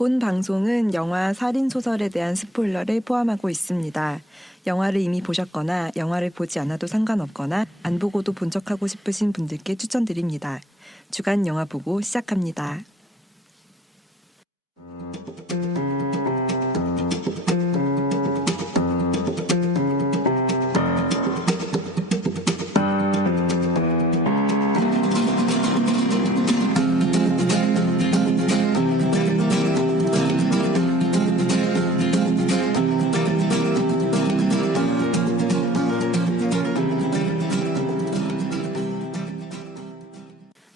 본 방송은 영화 살인소설에 대한 스포일러를 포함하고 있습니다. 영화를 이미 보셨거나 영화를 보지 않아도 상관없거나 안 보고도 본 척하고 싶으신 분들께 추천드립니다. 주간 영화 보고 시작합니다.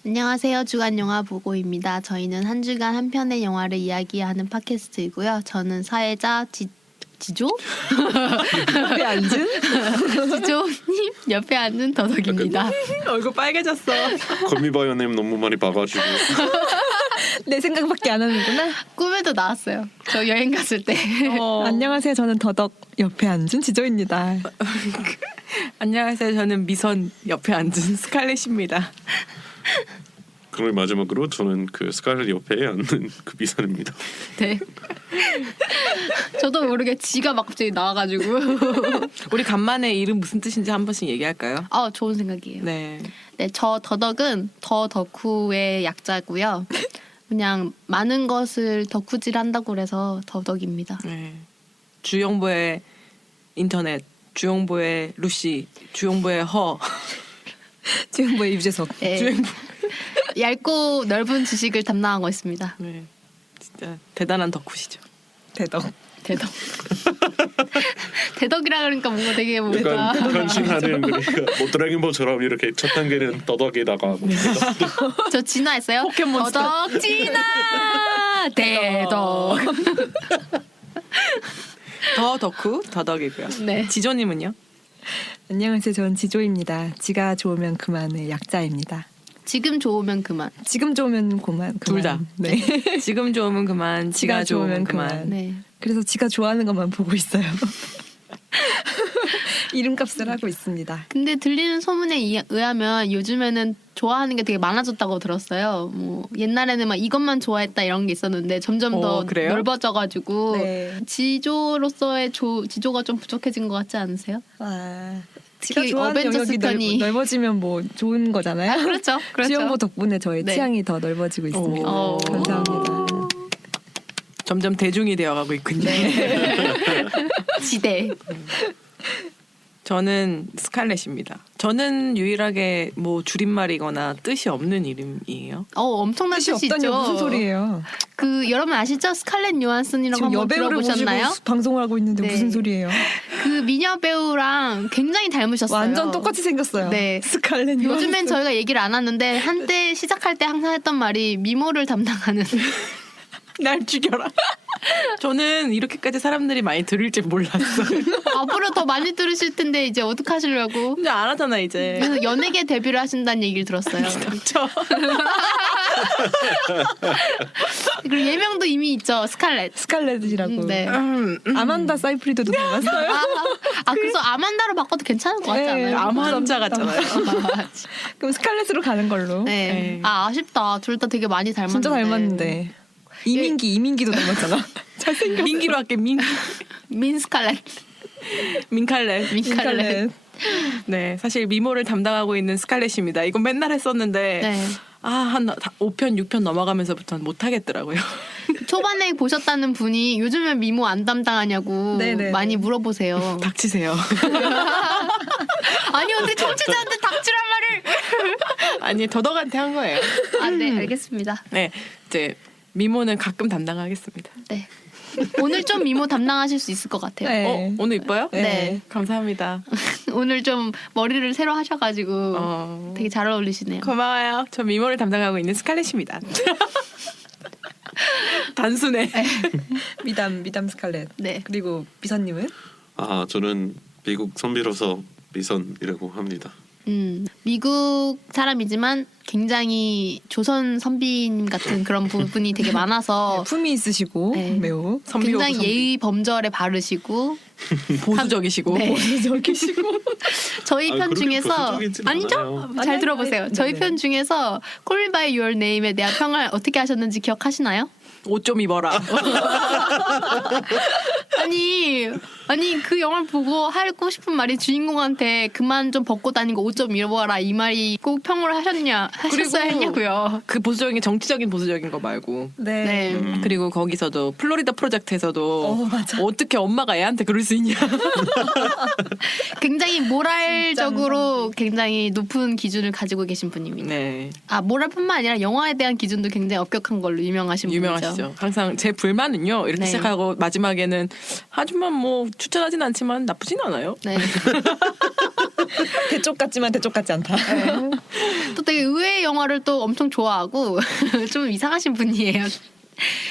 안녕하세요. 주간 영화 보고입니다. 저희는 한 주간 한 편의 영화를 이야기하는 팟캐스트이고요. 저는 사회자 지조? 옆에 앉은? 지조님 옆에 앉은 더덕입니다. 얼굴 빨개졌어. 거미바이오님 너무 많이 봐가지고 내 생각밖에 안 하는구나. 꿈에도 나왔어요. 저 여행 갔을 때. 안녕하세요. 저는 더덕 옆에 앉은 지조입니다. 안녕하세요. 저는 미선 옆에 앉은 스칼렛입니다. 그리고 마지막으로 저는 그 스칼렛 옆에 앉는 그 미선입니다. 네. 저도 모르게 지가 막 갑자기 나와가지고. 우리 간만에 이름 무슨 뜻인지 한 번씩 얘기할까요? 좋은 생각이에요. 네. 네, 저 더덕은 더 덕후의 약자고요. 그냥 많은 것을 덕후질한다고 그래서 더덕입니다. 네. 주영보의 인터넷, 주영보의 루시, 주영보의 허. 지금 뭐의 유재석. 네. 주영보. 얇고 넓은 지식을 담당하고 있습니다. 네. 진짜 대단한 덕후시죠. 대덕. 대덕. 대덕이라 그러니까 뭔가 되게 뭔가 약간 변신하는 그러니까 뭐 드래곤볼처럼 이렇게 첫 단계는 더덕에다가 뭐 저 진화했어요? 포켓몬스터. 더덕 진화 대덕. 더 덕후 더덕이고요. 네. 지조님은요? 안녕하세요. 저는 지조입니다. 지가 좋으면 그만의 약자입니다. 지금 좋으면 그만. 지금 좋으면 그만. 둘 다. 네. 지금 좋으면 그만, 지가 좋으면 그만. 네. 그래서 지가 좋아하는 것만 보고 있어요. 이름값을 하고 있습니다. 근데 들리는 소문에 의하면 요즘에는 좋아하는 게 되게 많아졌다고 들었어요. 뭐 옛날에는 막 이것만 좋아했다 이런 게 있었는데 점점 더 그래요? 넓어져가지고 네. 지조로서의 지조가 좀 부족해진 것 같지 않으세요? 지가 특히 좋아하는 어벤져스 영역이 편이. 넓어지면 뭐 좋은 거잖아요. 그렇죠. 지영보 덕분에 저의 네. 취향이 더 넓어지고 있습니다. 오. 감사합니다. 점점 대중이 되어가고 있군요. 지대. 저는 스칼렛입니다. 저는 유일하게 뭐 줄임말이거나 뜻이 없는 이름이에요. 엄청난 뜻이 뜻이 없다니 있죠. 무슨 소리예요? 그 여러분 아시죠? 스칼렛 요한슨이라고 지금 한번 여배우를 들어보셨나요? 모시고 방송을 하고 있는데 네. 무슨 소리예요? 그 미녀 배우랑 굉장히 닮으셨어요. 완전 똑같이 생겼어요. 네. 스칼렛 요즘엔 요한슨. 저희가 얘기를 안 하는데 한때 시작할 때 항상 했던 말이 미모를 담당하는. 날 죽여라. 저는 이렇게까지 사람들이 많이 들을 줄 몰랐어요. 앞으로 더 많이 들으실 텐데 이제 어떡하시려고. 이제 안 하잖아 이제. 그래서 연예계 데뷔를 하신다는 얘기를 들었어요. 닥쳐. 그리고 예명도 이미 있죠. 스칼렛. 스칼렛이라고. 네. 아만다 사이프리드도 닮았어요. 그래서 아만다로 바꿔도 괜찮을 것 같지 네. 않아요? 암 환자 같잖아요. 그럼 스칼렛으로 가는 걸로. 네. 네. 아쉽다. 둘 다 되게 많이 닮았는데. 진짜 닮았는데. 이민기도 닮았잖아. 잘생겼어. 민기로 할게 민 민스칼렛. 민칼렛. 민칼렛. 네, 사실 미모를 담당하고 있는 스칼렛입니다. 이건 맨날 했었는데 네. 한 5편 6편 넘어가면서부터는 못 하겠더라고요. 초반에 보셨다는 분이 요즘에 미모 안 담당하냐고 네네네. 많이 물어보세요. 닥치세요. 아니 근데 청취자한테 닥치란 말을. 아니 더덕한테 한 거예요. 네, 알겠습니다. 네, 이제 미모는 가끔 담당하겠습니다. 네. 오늘 좀 미모 담당하실 수 있을 것 같아요. 네. 오늘 이뻐요? 네. 감사합니다. 오늘 좀 머리를 새로 하셔가지고 되게 잘 어울리시네요. 고마워요. 저 미모를 담당하고 있는 스칼렛입니다. 단순해. 미담 스칼렛. 네. 그리고 비선님은? 저는 미국 선비로서 미선이라고 합니다. 미국 사람이지만 굉장히 조선 선비님 같은 그런 부분이 되게 많아서 품이 있으시고 네. 매우 굉장히 예의 범절에 바르시고 보수적이시고 네. 보수적이시고 저희 편 그렇게 중에서 보수적이진 아니죠? 않아요. 잘 아니, 들어보세요. 아니, 저희 네네. 편 중에서 Call Me By Your Name에 대한 평을 어떻게 하셨는지 기억하시나요? 옷 좀 입어라. 아니 그 영화를 보고 하고 싶은 말이 주인공한테 그만 좀 벗고 다니고 옷 좀 입어라 이 말이 꼭 평을 하셨어야 했냐고요. 그 보수적인 정치적인 보수적인 거 말고. 네. 그리고 거기서도 플로리다 프로젝트에서도 맞아. 어떻게 엄마가 애한테 그럴 수 있냐. 굉장히 모랄적으로 굉장히 높은 기준을 가지고 계신 분입니다. 네, 아 모랄뿐만 아니라 영화에 대한 기준도 굉장히 엄격한 걸로 유명하신 분이죠. 유명하시죠. 항상 제 불만은요 이렇게 네. 시작하고 마지막에는 하지만 뭐 추천하진 않지만 나쁘진 않아요. 네. 대쪽 같지만 대쪽 같지 않다. 또 되게 의외의 영화를 또 엄청 좋아하고 좀 이상하신 분이에요.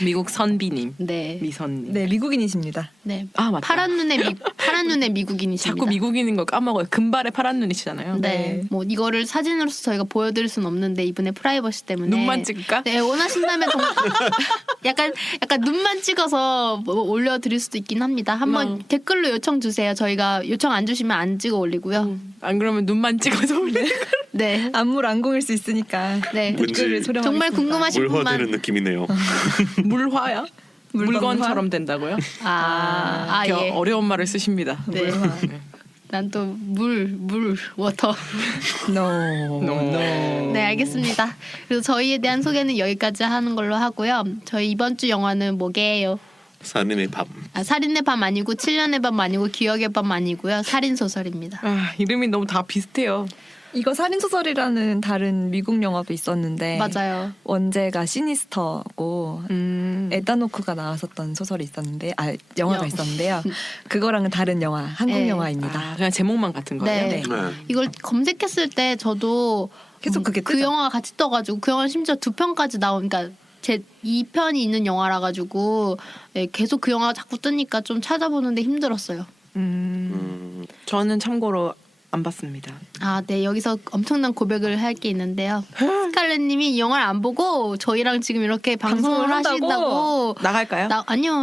미국 선비님, 네. 미선님. 네, 미국인이십니다. 네. 아 맞다. 파란 눈의 미국인이십니다. 자꾸 미국인인 거 까먹어요. 금발에 파란 눈이시잖아요. 네. 네. 뭐 이거를 사진으로서 저희가 보여드릴 수는 없는데 이분의 프라이버시 때문에 눈만 찍을까? 네, 원하신다면 약간 눈만 찍어서 뭐 올려드릴 수도 있긴 합니다. 한번 댓글로 요청 주세요. 저희가 요청 안 주시면 안 찍어 올리고요. 안 그러면 눈만 찍어서 올려. 네. 안무를 안 공일 수 있으니까 네. 댓글을 왠지 소령하겠습니다. 정말 궁금하신 물화되는 분만 느낌이네요. 물화야? 물건처럼 된다고요? 이렇게 예. 어려운 말을 쓰십니다. 네. 난 또 물 워터. No. 네, 알겠습니다. 그래서 저희에 대한 소개는 여기까지 하는 걸로 하고요. 저희 이번 주 영화는 뭐게요? 살인의 밤. 살인의 밤 아니고 7년의 밤 아니고 기억의 밤 아니고요. 살인 소설입니다. 아, 이름이 너무 다 비슷해요. 이거 살인소설이라는 다른 미국 영화도 있었는데 맞아요. 원제가 시니스터고 에다노크가 나왔었던 소설이 있었는데 영화가 있었는데요. 그거랑은 다른 영화, 한국 네. 영화입니다. 아, 그냥 제목만 같은 거예요? 네. 네. 이걸 검색했을 때 저도 계속 그게 그 뜨죠. 영화가 같이 떠가지고 그 영화 심지어 2편까지 나오니까 제 2편이 있는 영화라 가지고 계속 그 영화가 자꾸 뜨니까 좀 찾아보는데 힘들었어요. 저는 참고로 안 봤습니다. 아, 네. 여기서 엄청난 고백을 할 게 있는데요. 스칼렛님이 이 영화를 안 보고 저희랑 지금 이렇게 방송을 방송을 한다고? 하신다고. 나갈까요? 아니요.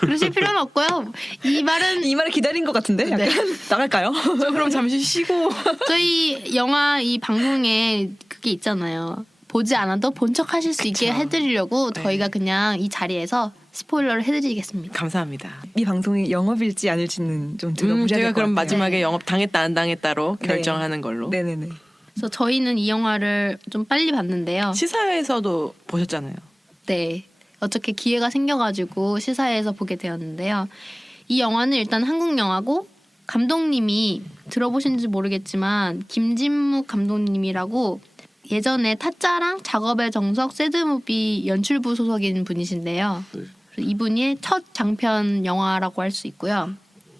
그러실 필요는 없고요. 이 말은 이 말을 기다린 것 같은데 약간 나갈까요? 저 그럼 잠시 쉬고. 저희 영화 이 방송에 그게 있잖아요. 보지 않아도 본 척 하실 수 있게 해드리려고 네. 저희가 그냥 이 자리에서 스포일러를 해드리겠습니다. 감사합니다. 이 방송이 영업일지 아닐지는 좀 들어보셔야 제가 될 것 그럼 같아요. 마지막에 영업 당했다 안 당했다로 네. 결정하는 걸로. 네네네. 그래서 저희는 이 영화를 좀 빨리 봤는데요. 시사회에서도 보셨잖아요. 네. 어떻게 기회가 생겨가지고 시사회에서 보게 되었는데요. 이 영화는 일단 한국 영화고 감독님이 들어보신지 모르겠지만 김진묵 감독님이라고 예전에 타짜랑 작업의 정석 새드무비 연출부 소속인 분이신데요. 네. 이분이 첫 장편 영화라고 할 수 있고요.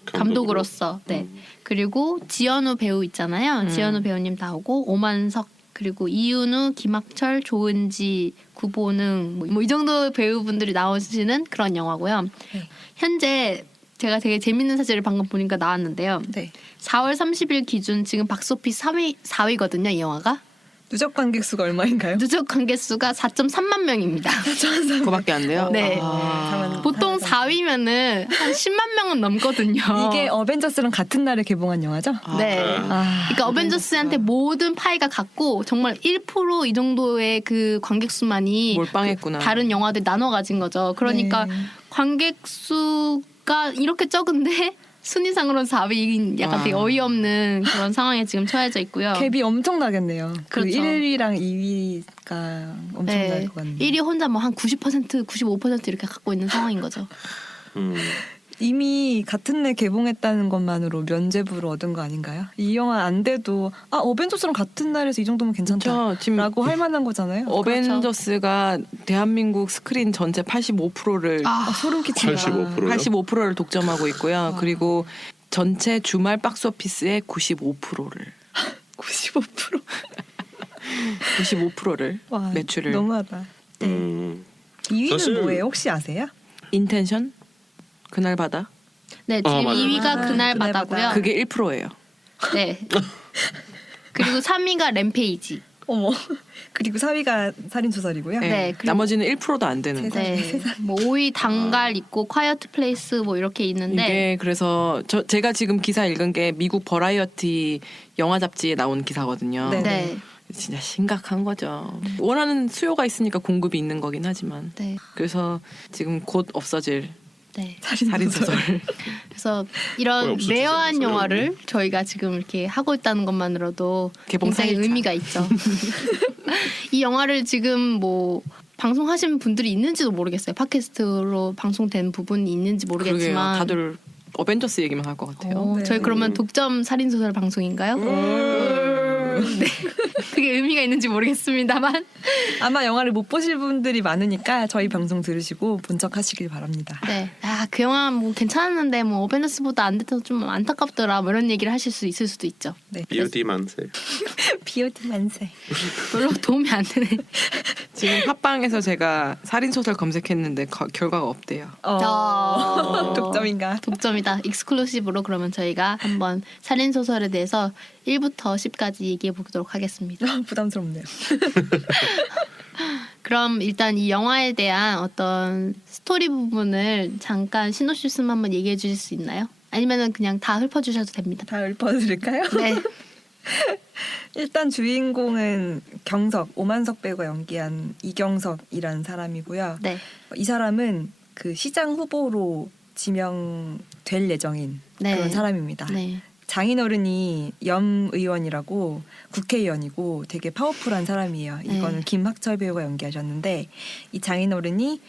감독으로서. 네. 그리고 지연우 배우 있잖아요. 지연우 배우님 나오고 오만석 그리고 이윤우, 김학철, 조은지, 구보능 뭐 이 정도 배우분들이 나오시는 그런 영화고요. 네. 현재 제가 되게 재밌는 사실을 방금 보니까 나왔는데요. 네. 4월 30일 기준 지금 박스오피스 4위거든요. 이 영화가. 누적 관객 수가 얼마인가요? 누적 관객 수가 4.3만 명입니다. 그거밖에 안 돼요? 네. 아, 보통 4위면은 한 10만 명은 넘거든요. 이게 어벤져스랑 같은 날에 개봉한 영화죠? 네. 아, 그러니까 어벤져스한테 모든 파이가 같고 정말 1%이 정도의 그 관객 수만이 몰빵했구나. 다른 영화들 나눠 가진 거죠. 그러니까 네. 관객 수가 이렇게 적은데 순위상으로는 4위인 약간 되게 어이없는 그런 상황에 지금 처해져 있고요. 갭이 엄청 나겠네요. 그렇죠. 그 1위랑 2위가 엄청 날 것 같네요. 1위 혼자 뭐 한 90%, 95% 이렇게 갖고 있는 상황인 거죠. 이미 같은 날 개봉했다는 것만으로 면죄부를 얻은 거 아닌가요? 이 영화 안 돼도 어벤져스랑 같은 날에서 이 정도면 괜찮다라고 그렇죠. 지금 할 만한 거잖아요. 어벤져스가 대한민국 스크린 전체 85%를 소름 끼친다. 85%요? 85%를 독점하고 있고요. 그리고 전체 주말 박스오피스의 95%를 95%. 95%를 와, 매출을 너무하다. 2위는 사실- 뭐예요? 혹시 아세요? 인텐션 그날 바다 네, 아, 지금 맞아요. 2위가 그날 그날 바다고요. 바다. 그게 1%예요. 네. 그리고 3위가 램페이지. 어머. 그리고 4위가 살인소설이고요. 네, 그리고- 나머지는 1%도 안 되는 거. 네. 뭐 5위 단갈 있고 콰이어트 플레이스 뭐 이렇게 있는데 이게 그래서 제가 지금 기사 읽은 게 미국 버라이어티 영화 잡지에 나온 기사거든요. 네. 네. 진짜 심각한 거죠. 원하는 수요가 있으니까 공급이 있는 거긴 하지만 네. 그래서 지금 곧 없어질 네. 살인 소설. 그래서 거의 이런 없어지지 레어한 않았어요? 영화를 저희가 지금 이렇게 하고 있다는 것만으로도 개봉 굉장히 4일차. 의미가 있죠. 이 영화를 지금 뭐 방송하신 분들이 있는지도 모르겠어요. 팟캐스트로 방송된 부분이 있는지 그러게요. 모르겠지만 다들 어벤져스 얘기만 할 것 같아요. 네. 저희 그러면 독점 살인 소설 방송인가요? 네. 그게 의미가 있는지 모르겠습니다만 아마 영화를 못 보실 분들이 많으니까 저희 방송 들으시고 본 척 하시길 바랍니다. 네. 아, 그 영화 뭐 괜찮았는데 뭐 어벤져스보다 안 돼서 좀 안타깝더라 뭐 이런 얘기를 하실 수 있을 수도 있죠. 네. BOD 만세. BOD 만세. 별로 도움이 안 되네. 지금 팟빵에서 제가 살인 소설 검색했는데 결과가 없대요. 독점인가? 독점이다. 익스클루시브로 그러면 저희가 한번 살인 소설에 대해서 1부터 10까지 얘기해 보도록 하겠습니다. 부담스럽네요. 그럼 일단 이 영화에 대한 어떤 스토리 부분을 잠깐 시놉시스만 한번 얘기해 주실 수 있나요? 아니면은 그냥 다 읊어 주셔도 됩니다. 다 읊어드릴까요? 네. 일단 주인공은 경석, 오만석 배우가 연기한 이경석이라는 사람이고요. 네. 이 사람은 그 시장 후보로 지명될 예정인 네. 그런 사람입니다. 네. 장인어른이 염 의원이라고 국회의원이고 되게 파워풀한 사람이에요. 네. 이거는 김학철 배우가 연기하셨는데 이 장인어른이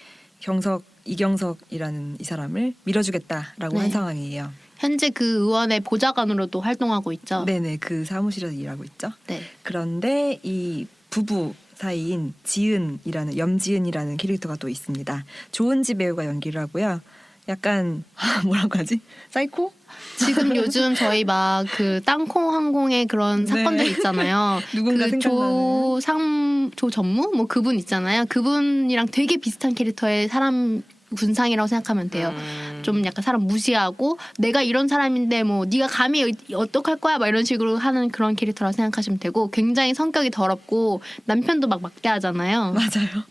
이경석이라는 이 사람을 밀어주겠다라고 네. 한 상황이에요. 현재 그 의원의 보좌관으로도 활동하고 있죠. 네네, 그 사무실에서 일하고 있죠. 네. 그런데 이 부부 사이인 염지은이라는 캐릭터가 또 있습니다. 조은지 배우가 연기를 하고요. 약간 뭐라고 하지? 사이코? 지금 요즘 저희 막 그 땅콩 항공의 그런 네. 사건들 있잖아요. 누군가 그 생각나는. 조전무 뭐 그분 있잖아요. 그분이랑 되게 비슷한 캐릭터의 사람 군상이라고 생각하면 돼요. 좀 약간 사람 무시하고 내가 이런 사람인데 뭐 네가 감히 어떡할 거야 막 이런 식으로 하는 그런 캐릭터라고 생각하시면 되고 굉장히 성격이 더럽고 남편도 막 막대하잖아요. 맞아요.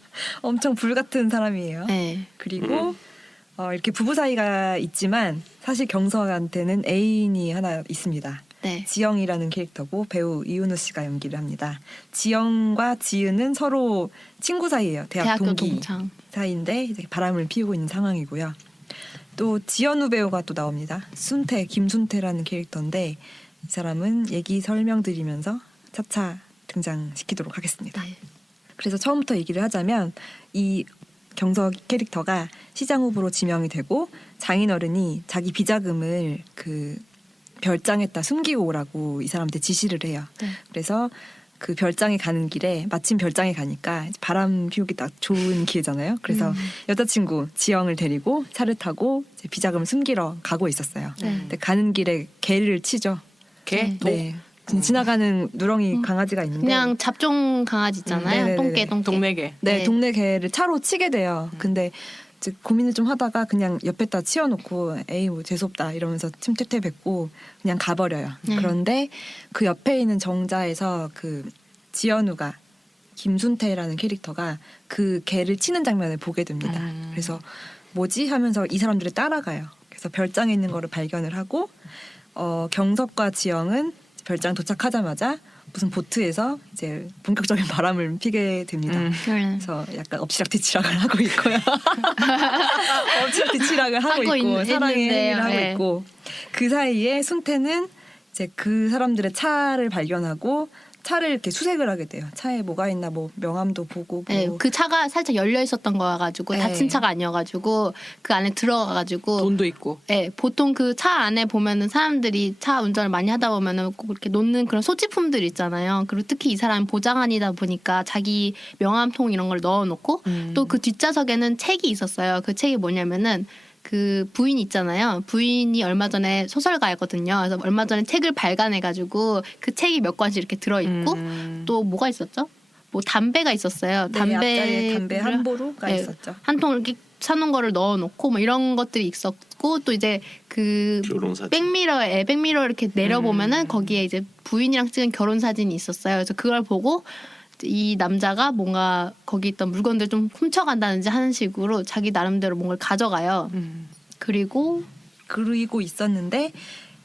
엄청 불같은 사람이에요. 네. 그리고 이렇게 부부 사이가 있지만 사실 경석한테는 애인이 하나 있습니다. 네. 지영이라는 캐릭터고 배우 이윤우 씨가 연기를 합니다. 지영과 지은은 서로 친구 사이예요. 대학교 동기 동창. 사이인데 이제 바람을 피우고 있는 상황이고요. 또 지연우 배우가 또 나옵니다. 김순태라는 캐릭터인데 이 사람은 얘기 설명드리면서 차차 등장시키도록 하겠습니다. 네. 그래서 처음부터 얘기를 하자면 이 경석 캐릭터가 시장 후보로 지명이 되고 장인어른이 자기 비자금을 그 별장에다 숨기고 오라고 이 사람한테 지시를 해요. 네. 그래서 그 별장에 가는 길에 마침 별장에 가니까 바람 피우기 딱 좋은 기회잖아요. 그래서 여자친구 지영을 데리고 차를 타고 이제 비자금을 숨기러 가고 있었어요. 네. 근데 가는 길에 개를 치죠. 개? 네. 지나가는 누렁이 강아지가 있는데 그냥 잡종 강아지 있잖아요. 네네네네. 똥개. 동네개. 네, 네. 동네 개를 차로 치게 돼요. 근데 이제 고민을 좀 하다가 그냥 옆에다 치워놓고 에이 뭐 재수없다 이러면서 침태태 뱉고 그냥 가버려요. 네. 그런데 그 옆에 있는 정자에서 그 지연우가 김순태라는 캐릭터가 그 개를 치는 장면을 보게 됩니다. 그래서 뭐지 하면서 이 사람들을 따라가요. 그래서 별장에 있는 거를 발견을 하고 경석과 지영은 별장 도착하자마자 무슨 보트에서 이제 본격적인 바람을 피게 됩니다. 네. 그래서 약간 엎치락뒤치락을 하고 있고요. 엎치락뒤치락을 하고 있고 사랑의 있는데요. 행위를 하고 네. 있고 그 사이에 순태는 이제 그 사람들의 차를 발견하고 차를 이렇게 수색을 하게 돼요. 차에 뭐가 있나 뭐 명함도 보고 뭐 네, 그 차가 살짝 열려 있었던 거여가지고 네. 닫힌 차가 아니어가지고 그 안에 들어가가지고 돈도 있고. 네, 보통 그 차 안에 보면은 사람들이 차 운전을 많이 하다 보면은 꼭 이렇게 놓는 그런 소지품들 있잖아요. 그리고 특히 이 사람은 보좌관이다 보니까 자기 명함통 이런 걸 넣어놓고 또 그 뒷좌석에는 책이 있었어요. 그 책이 뭐냐면은 그 부인 있잖아요. 부인이 얼마 전에 소설가였거든요. 그래서 얼마 전에 책을 발간해가지고 그 책이 몇 권씩 이렇게 들어있고 또 뭐가 있었죠? 뭐 담배가 있었어요. 네, 앞자리에 담배 한 보루가 네, 있었죠. 한 통을 이렇게 사놓은 거를 넣어놓고 뭐 이런 것들이 있었고 또 이제 그 결혼사진. 백미러 이렇게 내려보면은 거기에 이제 부인이랑 찍은 결혼 사진이 있었어요. 그래서 그걸 보고 이 남자가 뭔가 거기 있던 물건들 좀 훔쳐간다든지 하는 식으로 자기 나름대로 뭔가를 가져가요. 그리고 그리고 있었는데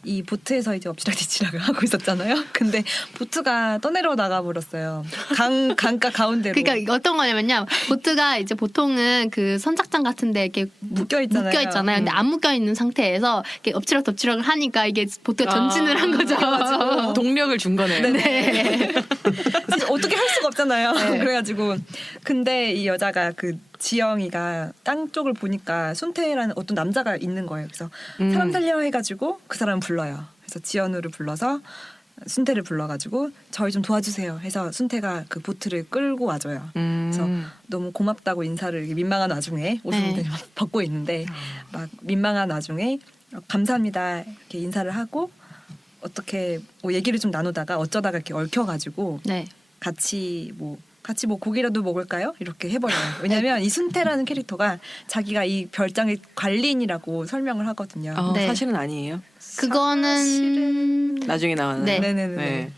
이 보트에서 이제 엎치락뒤치락을 하고 있었잖아요. 근데 보트가 떠내려 나가 버렸어요. 강가 가운데로. 그러니까 어떤 거냐면요. 보트가 이제 보통은 그 선착장 같은데 이렇게 묶여 있잖아요. 근데 안 묶여 있는 상태에서 이렇게 엎치락 덮치락을 하니까 이게 보트가 전진을 한 거죠. 그래가지고 동력을 준 거네요. 네. 어떻게 할 수가 없잖아요. 네. 그래가지고 근데 이 여자가 그 지영이가 땅 쪽을 보니까 순태라는 어떤 남자가 있는 거예요. 그래서 사람 살려 해가지고 그 사람을 불러요. 그래서 지연우를 불러서 순태를 불러가지고 저희 좀 도와주세요 해서 순태가 그 보트를 끌고 와줘요. 그래서 너무 고맙다고 인사를 이렇게 민망한 와중에 옷을 네. 벗고 있는데 막 민망한 와중에 감사합니다 이렇게 인사를 하고 어떻게 뭐 얘기를 좀 나누다가 어쩌다가 이렇게 얽혀가지고 네. 같이 뭐 고기라도 먹을까요? 이렇게 해버려요. 왜냐면 이 순태라는 캐릭터가 자기가 이 별장의 관리인이라고 설명을 하거든요. 네. 사실은 아니에요. 그거는 나중에 나와요. 네. 네네네.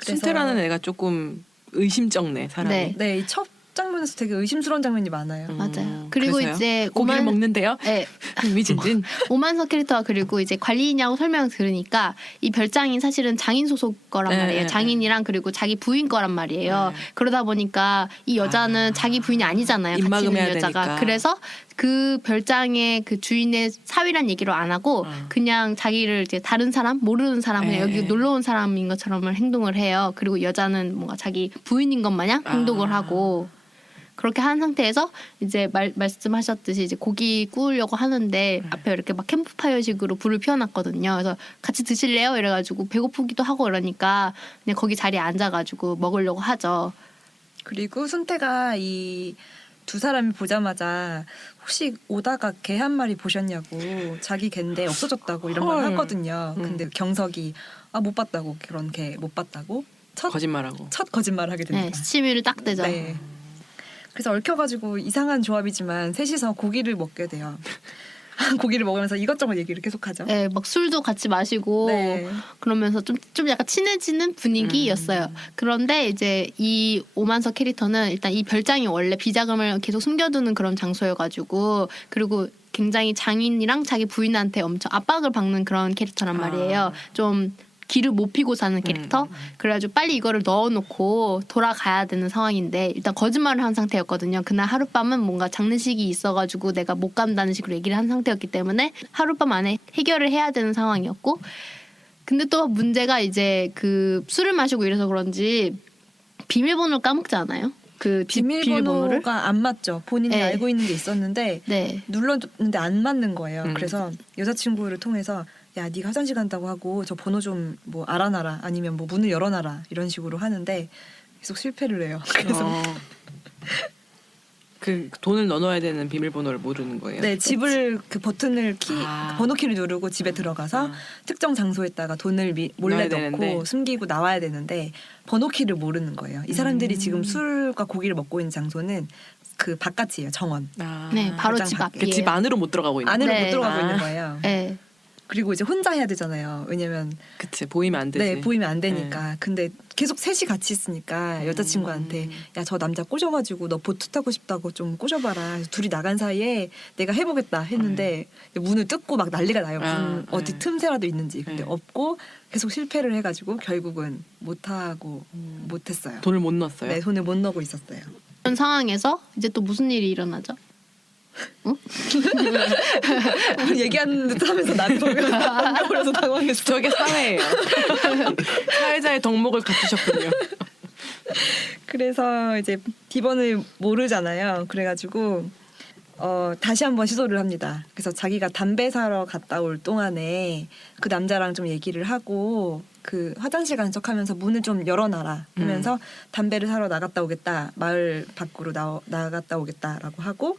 순태라는 애가 조금 의심쩍네 사람이. 네. 네, 이 첫 장면에서 되게 의심스러운 장면이 많아요. 맞아요. 그리고 그래서요? 이제 고기를 먹는데요. 네. 미진진. 오만석 캐릭터가 그리고 이제 관리인이라고 설명을 들으니까 이 별장이 사실은 장인 소속 거란 네, 말이에요. 네, 장인이랑 그리고 자기 부인 거란 말이에요. 네. 그러다 보니까 이 여자는 자기 부인이 아니잖아요. 같이 입막음 있는 해야 여자가. 되니까. 그래서 그 별장의 그 주인의 사위란 얘기를 안 하고 그냥 자기를 이제 다른 사람 모르는 사람 그냥 네, 여기 네. 놀러 온 사람인 것처럼 행동을 해요. 그리고 여자는 뭔가 자기 부인인 것 마냥 행동을 하고. 그렇게 한 상태에서 이제 말씀하셨듯이 이제 고기 구우려고 하는데 앞에 이렇게 막 캠프파이어식으로 불을 피워놨거든요. 그래서 같이 드실래요? 이래가지고 배고프기도 하고 이러니까 그냥 거기 자리에 앉아가지고 먹으려고 하죠. 그리고 순태가 이 두 사람이 보자마자 혹시 오다가 개 한 마리 보셨냐고 자기 개인데 없어졌다고 이런 말 헐. 하거든요. 근데 경석이 못 봤다고 그런 개 못 봤다고 거짓말하고. 첫 거짓말을 하게 됩니다. 네, 시치미를 딱 대죠. 네. 그래서 얽혀가지고 이상한 조합이지만 셋이서 고기를 먹게 돼요. 고기를 먹으면서 이것저것 얘기를 계속하죠. 네, 막 술도 같이 마시고 네. 그러면서 좀 약간 친해지는 분위기였어요. 그런데 이제 이 오만석 캐릭터는 일단 이 별장이 원래 비자금을 계속 숨겨두는 그런 장소여가지고 그리고 굉장히 장인이랑 자기 부인한테 엄청 압박을 받는 그런 캐릭터란 말이에요. 좀 기를 못 피고 사는 캐릭터. 그래가지고 빨리 이거를 넣어놓고 돌아가야 되는 상황인데 일단 거짓말을 한 상태였거든요. 그날 하룻밤은 뭔가 장례식이 있어가지고 내가 못 간다는 식으로 얘기를 한 상태였기 때문에 하룻밤 안에 해결을 해야 되는 상황이었고 근데 또 문제가 이제 그 술을 마시고 이래서 그런지 비밀번호를 까먹지 않아요? 그 비밀번호를? 비밀번호가 안 맞죠. 본인이 네. 알고 있는 게 있었는데 네. 눌렀는데 안 맞는 거예요. 그래서 여자친구를 통해서 야 네가 화장실 간다고 하고 저 번호 좀 뭐 알아놔라 아니면 뭐 문을 열어놔라 이런 식으로 하는데 계속 실패를 해요. 그래서 그 돈을 넣어놔야 되는 비밀번호를 모르는 거예요. 네 집을 그 버튼을 번호 키를 누르고 집에 들어가서 특정 장소에다가 돈을 몰래 넣어야 넣고 되는데. 숨기고 나와야 되는데 번호 키를 모르는 거예요. 이 사람들이 지금 술과 고기를 먹고 있는 장소는 그 바깥이에요. 정원. 네, 바로 별장 집 밖에. 앞이에요. 집 안으로 못 들어가고 있는. 안으로 네. 못 들어가고 있는 거예요. 네. 그리고 이제 혼자 해야 되잖아요. 왜냐면 그치 보이면 안 되지. 네 보이면 안 되니까. 근데 계속 셋이 같이 있으니까 여자친구한테 야 저 남자 꼬셔가지고 너 보트 타고 싶다고 좀 꼬셔봐라. 그래서 둘이 나간 사이에 내가 해보겠다 했는데 문을 뜯고 막 난리가 나요. 문 어디 틈새라도 있는지. 근데 없고 계속 실패를 해가지고 결국은 못하고 못했어요. 돈을 못 넣었어요. 네 돈을 못 넣고 있었어요. 그런 상황에서 이제 또 무슨 일이 일어나죠? 얘기하는 듯 하면서 나한테 엉겨버려서 당황했어. 저게 사회예요. 사회자의 덕목을 갖추셨군요. 그래서 이제 비번을 모르잖아요. 그래가지고 다시 한번 시도를 합니다. 그래서 자기가 담배 사러 갔다 올 동안에 그 남자랑 좀 얘기를 하고 그 화장실 간 척하면서 문을 좀 열어놔라 하면서 담배를 사러 나갔다 오겠다. 마을 밖으로 나갔다 오겠다라고 하고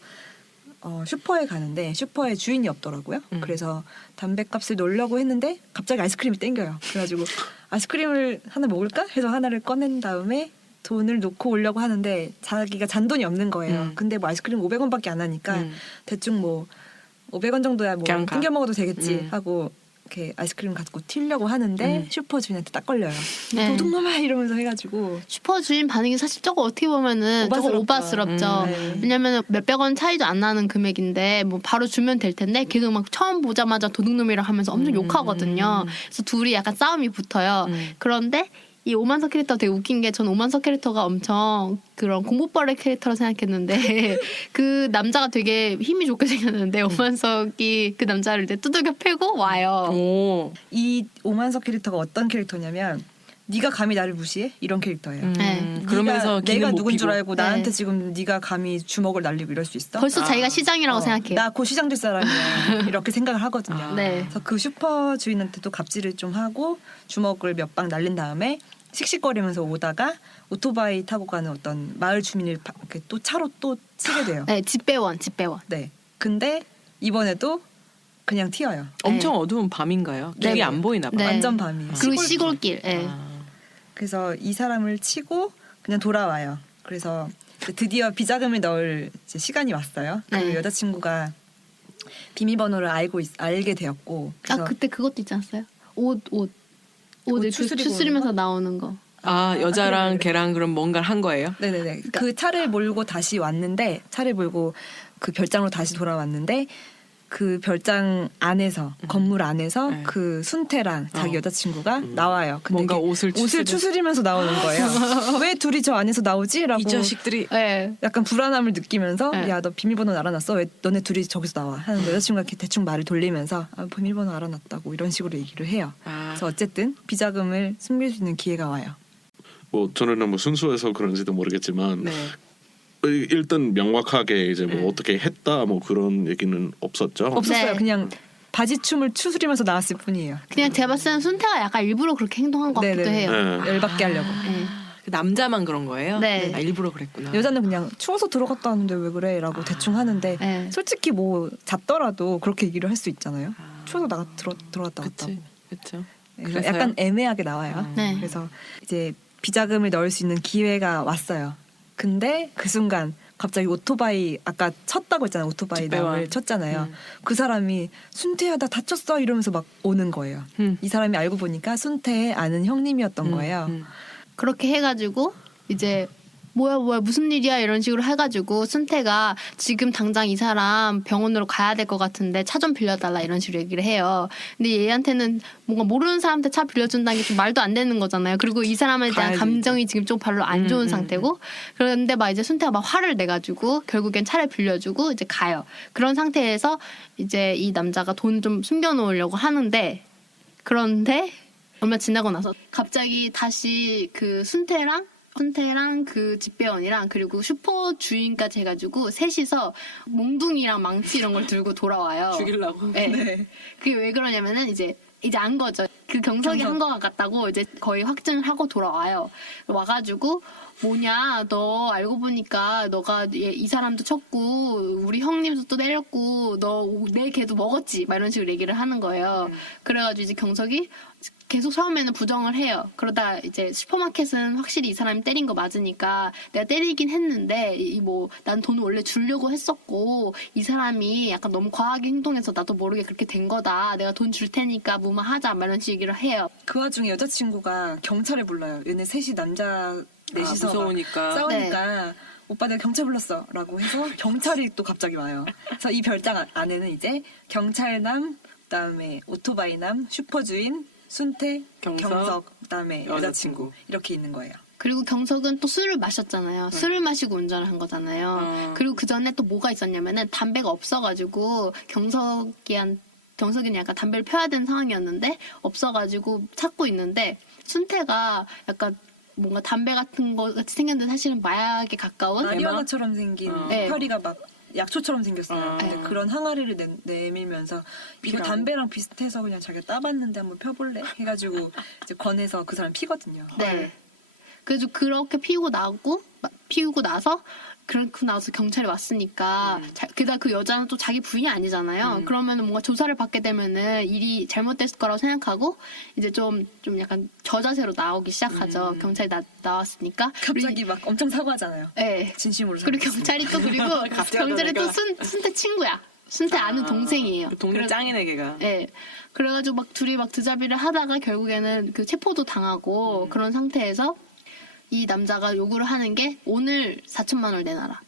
슈퍼에 가는데 슈퍼에 주인이 없더라고요. 그래서 담배값을 넣으려고 했는데 갑자기 아이스크림이 땡겨요. 그래가지고 아이스크림을 하나 먹을까 해서 하나를 꺼낸 다음에 돈을 놓고 오려고 하는데 자기가 잔돈이 없는 거예요. 근데 뭐 아이스크림 500원밖에 안 하니까 대충 뭐 500원 정도야 뭐 그냥 가. 땡겨 먹어도 되겠지 하고 이렇게 아이스크림 갖고 튀려고 하는데 슈퍼 주인한테 딱 걸려요. 네. 도둑놈아 이러면서 해가지고 슈퍼 주인 반응이 사실 저거 어떻게 보면은 조금 오바스럽죠. 네. 왜냐면 몇백 원 차이도 안 나는 금액인데 뭐 바로 주면 될 텐데 계속 막 처음 보자마자 도둑놈이라 하면서 엄청 욕하거든요. 그래서 둘이 약간 싸움이 붙어요. 그런데 이 오만석 캐릭터 되게 웃긴 게 저는 오만석 캐릭터가 엄청 그런 공부벌의 캐릭터로 생각했는데 그 남자가 되게 힘이 좋게 생겼는데 오만석이 그 남자를 이제 두들겨 패고 와요. 오. 이 오만석 캐릭터가 어떤 캐릭터냐면 네가 감히 나를 무시해? 이런 캐릭터예요. 네. 그러면서 내가 기는 못 누군 줄 피고. 알고 네. 나한테 지금 네가 감히 주먹을 날리고 이럴 수 있어? 벌써 자기가 시장이라고 생각해요. 나 곧 시장 될 사람이야. 이렇게 생각을 하거든요. 네. 그래서 그 슈퍼 주인한테도 갑질을 좀 하고 주먹을 몇 방 날린 다음에 씩씩거리면서 오다가 오토바이 타고 가는 어떤 마을 주민을 이렇게 또 차로 또 치게 돼요. 네, 집배원. 네. 근데 이번에도 그냥 튀어요. 엄청 어두운 밤인가요? 길이 네. 안 보이나 봐요. 네. 완전 밤이에요. 그리고 시골길. 네. 그래서 이 사람을 치고 그냥 돌아와요. 그래서 드디어 비자금을 넣을 이제 시간이 왔어요. 그 네. 여자친구가 비밀번호를 알게 되었고 그래서 그때 그것도 있지 않았어요? 옷 이렇게 추스리고 추스리면서 나오는 거. 여자랑 네. 걔랑 그럼 뭔가를 한 거예요? 네네네. 그 차를 몰고 다시 왔는데 차를 몰고 그 별장으로 다시 돌아왔는데 그 별장 안에서 건물 안에서 네. 그 순태랑 자기 여자친구가 나와요. 근데 뭔가 이게 옷을 추스리면서 나오는 거예요. 왜 둘이 저 안에서 나오지?라고 이 자식들이 네. 약간 불안함을 느끼면서 네. 야 너 비밀번호 알아놨어? 왜 너네 둘이 저기서 나와? 하는데 여자친구가 이렇게 대충 말을 돌리면서 비밀번호 알아놨다고 이런 식으로 얘기를 해요. 그래서 어쨌든 비자금을 숨길 수 있는 기회가 와요. 뭐 저는 너무 순수해서 그런지도 모르겠지만 네. 일단 명확하게 이제 뭐 네. 어떻게 했다 뭐 그런 얘기는 없었죠. 없었어요. 네. 그냥 바지춤을 추스리면서 나왔을 뿐이에요. 그냥 제가 봤을 때는 순태가 약간 일부러 그렇게 행동한 것 같기도 네네. 해요. 네. 열받게 하려고. 네. 그 남자만 그런 거예요? 네. 일부러 그랬구나. 여자는 그냥 추워서 들어갔다 왔는데 왜 그래? 라고 대충 하는데 네. 솔직히 뭐 잤더라도 그렇게 얘기를 할 수 있잖아요. 추워서 들어갔다 왔다고. 그치. 그렇죠. 그래서 그래서요? 약간 애매하게 나와요. 네. 그래서 이제 비자금을 넣을 수 있는 기회가 왔어요. 근데 그 순간 갑자기 오토바이 아까 쳤다고 했잖아요. 오토바이 집배원. 남을 쳤잖아요. 그 사람이 순태야 나 다쳤어 이러면서 막 오는 거예요. 이 사람이 알고 보니까 순태의 아는 형님이었던 거예요. 그렇게 해가지고 이제 뭐야 무슨 일이야 이런 식으로 해가지고 순태가 지금 당장 이 사람 병원으로 가야 될 것 같은데 차 좀 빌려달라 이런 식으로 얘기를 해요. 근데 얘한테는 뭔가 모르는 사람한테 차 빌려준다는 게 좀 말도 안 되는 거잖아요. 그리고 이 사람에 대한 가야지. 감정이 지금 좀 별로 안 좋은 상태고 그런데 막 이제 순태가 막 화를 내가지고 결국엔 차를 빌려주고 이제 가요. 그런 상태에서 이제 이 남자가 돈 좀 숨겨놓으려고 하는데 그런데 얼마 지나고 나서 갑자기 다시 그 순태랑 그 집배원이랑 그리고 슈퍼 주인까지 해가지고 셋이서 몽둥이랑 망치 이런 걸 들고 돌아와요. 죽이려고. 네. 그게 왜 그러냐면은 이제 안 거죠. 그 경석이 한 것 같다고 이제 거의 확증을 하고 돌아와요. 와가지고 뭐냐 너 알고 보니까 너가 이 사람도 쳤고 우리 형님도 또 때렸고 너 내 개도 먹었지 막 이런 식으로 얘기를 하는 거예요. 그래가지고 이제 경석이 계속 처음에는 부정을 해요. 그러다 이제 슈퍼마켓은 확실히 이 사람이 때린 거 맞으니까 내가 때리긴 했는데 난 돈을 원래 주려고 했었고 이 사람이 약간 너무 과하게 행동해서 나도 모르게 그렇게 된 거다. 내가 돈 줄 테니까 무마하자 막 이런 식으로 얘기를 해요. 그 와중에 여자친구가 경찰을 불러요. 얘네 셋이 남자 넷이서 막 무서우니까. 싸우니까 오빠 내가 경찰 불렀어 라고 해서 경찰이 또 갑자기 와요. 그래서 이 별장 안에는 이제 경찰남, 그다음에 오토바이남, 슈퍼주인, 순태, 경석, 그다음에 여자친구 이렇게 있는 거예요. 그리고 경석은 또 술을 마셨잖아요. 술을 마시고 운전을 한 거잖아요. 그리고 그 전에 또 뭐가 있었냐면은 담배가 없어가지고 경석이는 약간 담배를 펴야 되는 상황이었는데 없어가지고 찾고 있는데 순태가 약간 뭔가 담배 같은 거 같이 생겼는데 사실은 마약에 가까운 마리화나처럼 생긴 네. 혈이가 막 약초처럼 생겼어요. 근데 네. 그런 항아리를 내밀면서 이거 담배랑 비슷해서 그냥 자기가 따봤는데 한번 펴볼래? 해가지고 이제 권해서 그 사람 피거든요. 네. 그래서 그렇게 피우고 나서 그렇고 나서 경찰이 왔으니까 게다가 그 여자는 또 자기 부인이 아니잖아요. 그러면은 뭔가 조사를 받게 되면은 일이 잘못됐을 거라고 생각하고 이제 좀 약간 저자세로 나오기 시작하죠. 경찰이 나왔으니까 갑자기 막 엄청 사과하잖아요. 네. 진심으로. 그리고 경찰이 또 그리고 경찰이 또 순태 친구야. 순태 아는 동생이에요. 그 동네 짱이네 걔가. 네. 그래가지고 막 둘이 막 드자비를 하다가 결국에는 그 체포도 당하고 그런 상태에서 이 남자가 요구를 하는 게 오늘 4천만 원을 내놔라.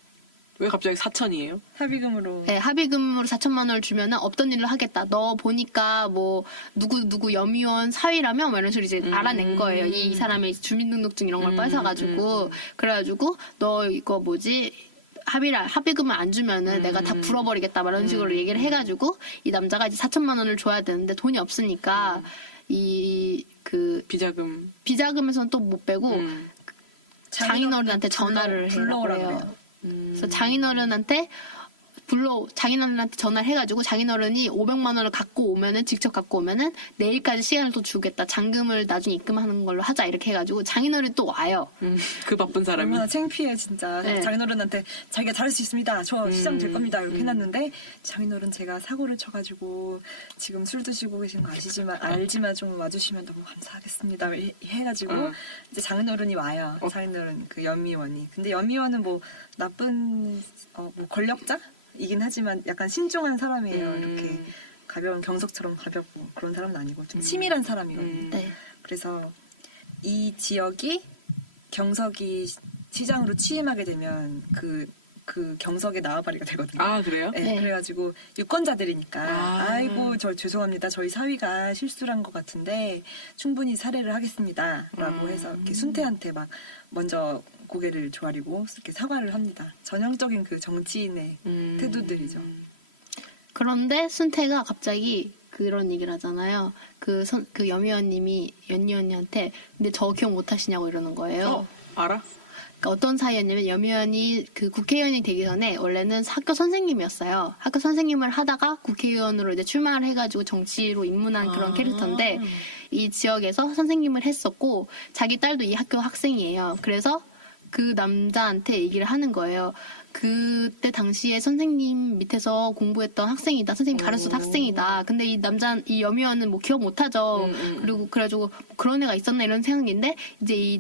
왜 갑자기 4천이에요? 합의금으로. 네, 합의금으로 4천만 원을 주면은 없던 일을 하겠다. 너 보니까 뭐 누구 염의원 사위라며 뭐 이런 소리 이제 알아낸 거예요. 이 사람의 주민등록증 이런 걸 뺏어가지고 그래가지고 너 이거 뭐지? 합의금을 안 주면은 내가 다 불어버리겠다. 막 이런 식으로 얘기를 해가지고 이 남자가 이제 4천만 원을 줘야 되는데 돈이 없으니까 비자금에서는 또 못 빼고 장인어른한테 전화를 해요. 그래서 장인어른한테 전화를 해가지고 장인어른이 500만 원을 직접 갖고 오면은 내일까지 시간을 또 주겠다. 잔금을 나중에 입금하는 걸로 하자. 이렇게 해가지고 장인어른이 또 와요. 그 바쁜 사람이. 얼마나 창피해 진짜. 네. 장인어른한테 자기가 잘할 수 있습니다. 저 시장 될 겁니다. 이렇게 해놨는데 장인어른 제가 사고를 쳐가지고 지금 술 드시고 계신 거 알지만 좀 와주시면 너무 감사하겠습니다. 해가지고 이제 장인어른이 와요. 장인어른 그 연미원이. 근데 연미원은 뭐 나쁜 뭐 권력자? 이긴 하지만 약간 신중한 사람이에요. 이렇게 가벼운 경석처럼 가볍고 그런 사람은 아니고 좀 치밀한 사람이거든요. 네. 그래서 이 지역이 경석이 시장으로 취임하게 되면 그 경석의 나와바리가 되거든요. 아 그래요? 네, 네. 그래가지고 유권자들이니까 아이고 저 죄송합니다. 저희 사위가 실수를 한 것 같은데 충분히 살해를 하겠습니다라고 해서 이렇게 순태한테 막 먼저 고개를 조아리고 이렇게 사과를 합니다. 전형적인 그 정치인의 태도들이죠. 그런데 순태가 갑자기 그런 얘기를 하잖아요. 그 염의원님이 연희언니한테 근데 저 기억 못 하시냐고 이러는 거예요. 알아? 그러니까 어떤 사이였냐면 염의원이 그 국회의원이 되기 전에 원래는 학교 선생님이었어요. 학교 선생님을 하다가 국회의원으로 이제 출마를 해가지고 정치로 입문한 그런 캐릭터인데 이 지역에서 선생님을 했었고 자기 딸도 이 학교 학생이에요. 그래서 그 남자한테 얘기를 하는 거예요. 그때 당시에 선생님 밑에서 공부했던 학생이다. 선생님 가르쳤던 학생이다. 근데 이 염의원은 뭐 기억 못 하죠. 그리고 그래가지고 뭐 그런 애가 있었나 이런 생각인데 이제 이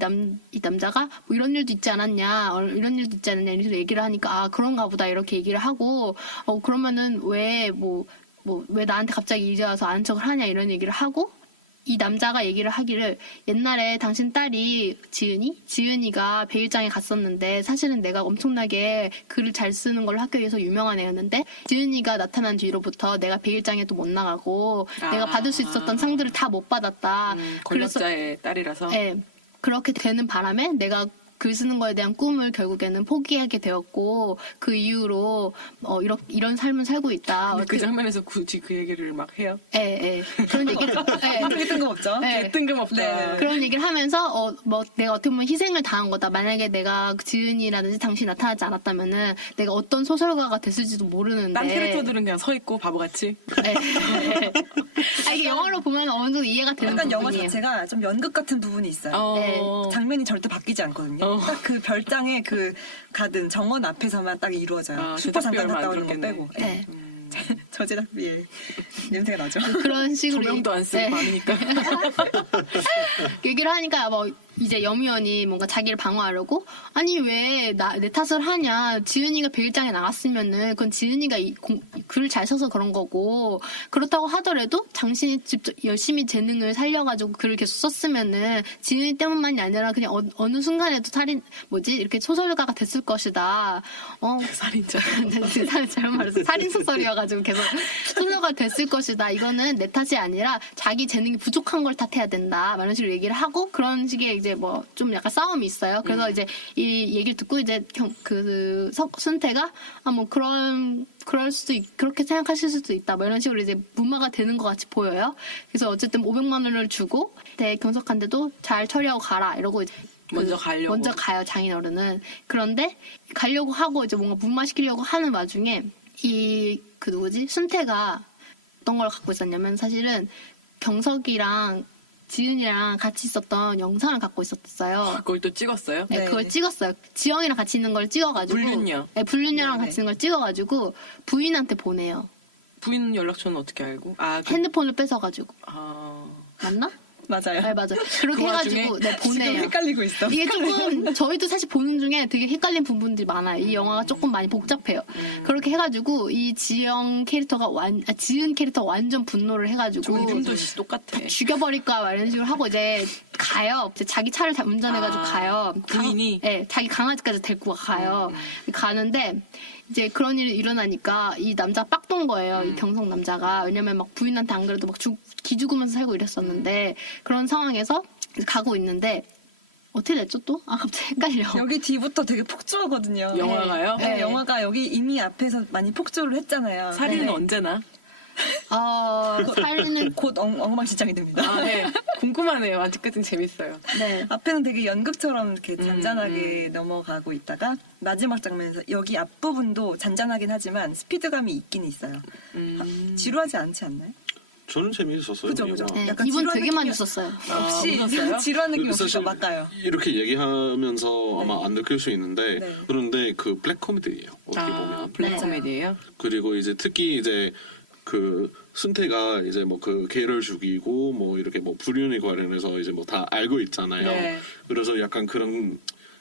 남자가 뭐 이런 일도 있지 않았냐, 이런 일도 있지 않았냐 이렇게 얘기를 하니까 아 그런가 보다 이렇게 얘기를 하고 그러면은 왜 나한테 갑자기 이제 와서 아는 척을 하냐 이런 얘기를 하고 이 남자가 얘기를 하기를 옛날에 당신 딸이 지은이가 배일장에 갔었는데 사실은 내가 엄청나게 글을 잘 쓰는 걸로 학교에서 유명한 애였는데 지은이가 나타난 뒤로부터 내가 배일장에도 못 나가고 내가 받을 수 있었던 상들을 다 못 받았다. 권력자의 딸이라서. 네, 그렇게 되는 바람에 내가 글 쓰는 거에 대한 꿈을 결국에는 포기하게 되었고 그 이후로 이런 삶을 살고 있다. 근데 그 장면에서 굳이 그 얘기를 막 해요? 예. 그런 얘기를 되게 뜬금없죠? 네. 뜬금없다. 네. 그런 얘기를 하면서 내가 어떻게 보면 희생을 당한 거다. 만약에 내가 지은이라든지 당신이 나타나지 않았다면은 내가 어떤 소설가가 됐을지도 모르는데. 딴 캐릭터들은 그냥 서 있고 바보같이. 네. 이게 영어로 보면 어느 정도 이해가 되는 약간 영화 부분이에요. 자체가 좀 연극 같은 부분이 있어요. 네. 장면이 절대 바뀌지 않거든요. 딱 그 별장에 그 가든 정원 앞에서만 딱 이루어져요. 슈퍼 잠깐 갔다 오는 거 빼고. 네. 저제작비에 냄새가 나죠. 그런 식으로 조명도 안 쓰고 밤이니까. 얘기를 하니까 이제 염의원이 뭔가 자기를 방어하려고 아니 왜 내 탓을 하냐 지은이가 배일장에 나갔으면은 그건 지은이가 글을 잘 써서 그런 거고 그렇다고 하더라도 당신이 직접 열심히 재능을 살려가지고 글을 계속 썼으면은 지은이 때문만이 아니라 그냥 어느 순간에도 이렇게 소설가가 됐을 것이다. 살인자. 잘못 말했어. 살인 소설이어가지고 계속 소설가 됐을 것이다. 이거는 내 탓이 아니라 자기 재능이 부족한 걸 탓해야 된다. 이런 식으로 얘기를 하고 그런 식의 이제 좀 약간 싸움이 있어요. 그래서 이제 이 얘기를 듣고 이제 순태가 그렇게 생각하실 수도 있다. 이런 식으로 이제 무마가 되는 것 같이 보여요. 그래서 어쨌든 500만 원을 주고 경석한테도 잘 처리하고 가라. 이러고 이제 먼저 가요, 장인어른은. 그런데 가려고 하고 이제 뭔가 무마시키려고 하는 와중에 순태가 어떤 걸 갖고 있었냐면 사실은 경석이랑 지은이랑 같이 있었던 영상을 갖고 있었어요. 그걸 또 찍었어요? 네, 그걸 찍었어요. 지영이랑 같이 있는 걸 찍어가지고. 불륜녀. 네, 불륜녀랑 같이 있는 걸 찍어가지고 부인한테 보내요. 부인 연락처는 어떻게 알고? 핸드폰을 뺏어가지고. 아. 맞나? 맞아요. 네, 맞아요. 그렇게 그 해가지고 와중에 네, 지금 보내요. 헷갈리고 있어. 이게 조금 저희도 사실 보는 중에 되게 헷갈린 부분들이 많아요. 이 영화가 조금 많이 복잡해요. 그렇게 해가지고 이 지은 캐릭터가 완전 분노를 해가지고 조이금도 씨 똑같아. 죽여버릴까 막 이런 식으로 하고 이제 가요. 이제 자기 차를 다 운전해가지고 가요. 부인이? 네, 자기 강아지까지 데리고 가요. 가는데 이제 그런 일이 일어나니까 이 남자가 빡돈 거예요. 이 경성 남자가. 왜냐면 막 부인한테 안 그래도 막 기죽으면서 살고 이랬었는데 그런 상황에서 이제 가고 있는데 어떻게 됐죠 또? 아 갑자기 헷갈려. 여기 뒤부터 되게 폭주하거든요. 영화가요? 네, 네. 영화가 여기 이미 앞에서 많이 폭주를 했잖아요. 살인은 네. 언제나? 살리는 곧 엉망진창이 됩니다. 아, 네. 궁금하네요. 아직까지는 재밌어요. 네. 앞에는 되게 연극처럼 이렇게 잔잔하게 넘어가고 있다가 마지막 장면에서 여기 앞부분도 잔잔하긴 하지만 스피드감이 있긴 있어요. 지루하지 않지 않나요? 저는 재미있었어요. 그죠, 이 그죠. 영화. 네, 약간 기분 지루한 되게 느낌이- 많이 줬어요. 혹시 웃었어요? 지루한 느낌 없으니까 사실 막가요. 이렇게 얘기하면서 네. 아마 안 느낄 수 있는데 네. 그런데 그 블랙 코미디예요. 어떻게 보면. 블랙 네. 코미디예요? 그리고 이제 특히 이제 그 순태가 이제 뭐 그 개를 죽이고 뭐 이렇게 뭐 불륜에 관련해서 이제 뭐 다 알고 있잖아요. 네. 그래서 약간 그런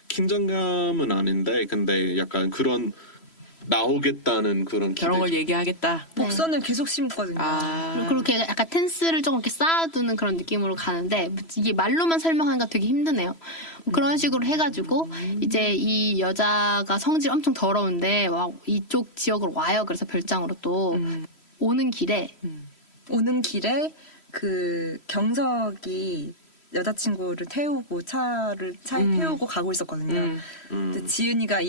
긴장감은 아닌데 근데 약간 그런 나오겠다는 그런 기대. 저런 걸 얘기하겠다. 복선을 계속 심거든요. 아. 그렇게 약간 텐스를 좀 이렇게 쌓아두는 그런 느낌으로 가는데 이게 말로만 설명하기가 되게 힘드네요. 그런 식으로 해가지고 이제 이 여자가 성질이 엄청 더러운데 이쪽 지역으로 와요. 그래서 별장으로 또 오는 길에 오는 길에 그 경석이 여자친구를 태우고 차에 태우고 가고 있었거든요. 근데 지은이가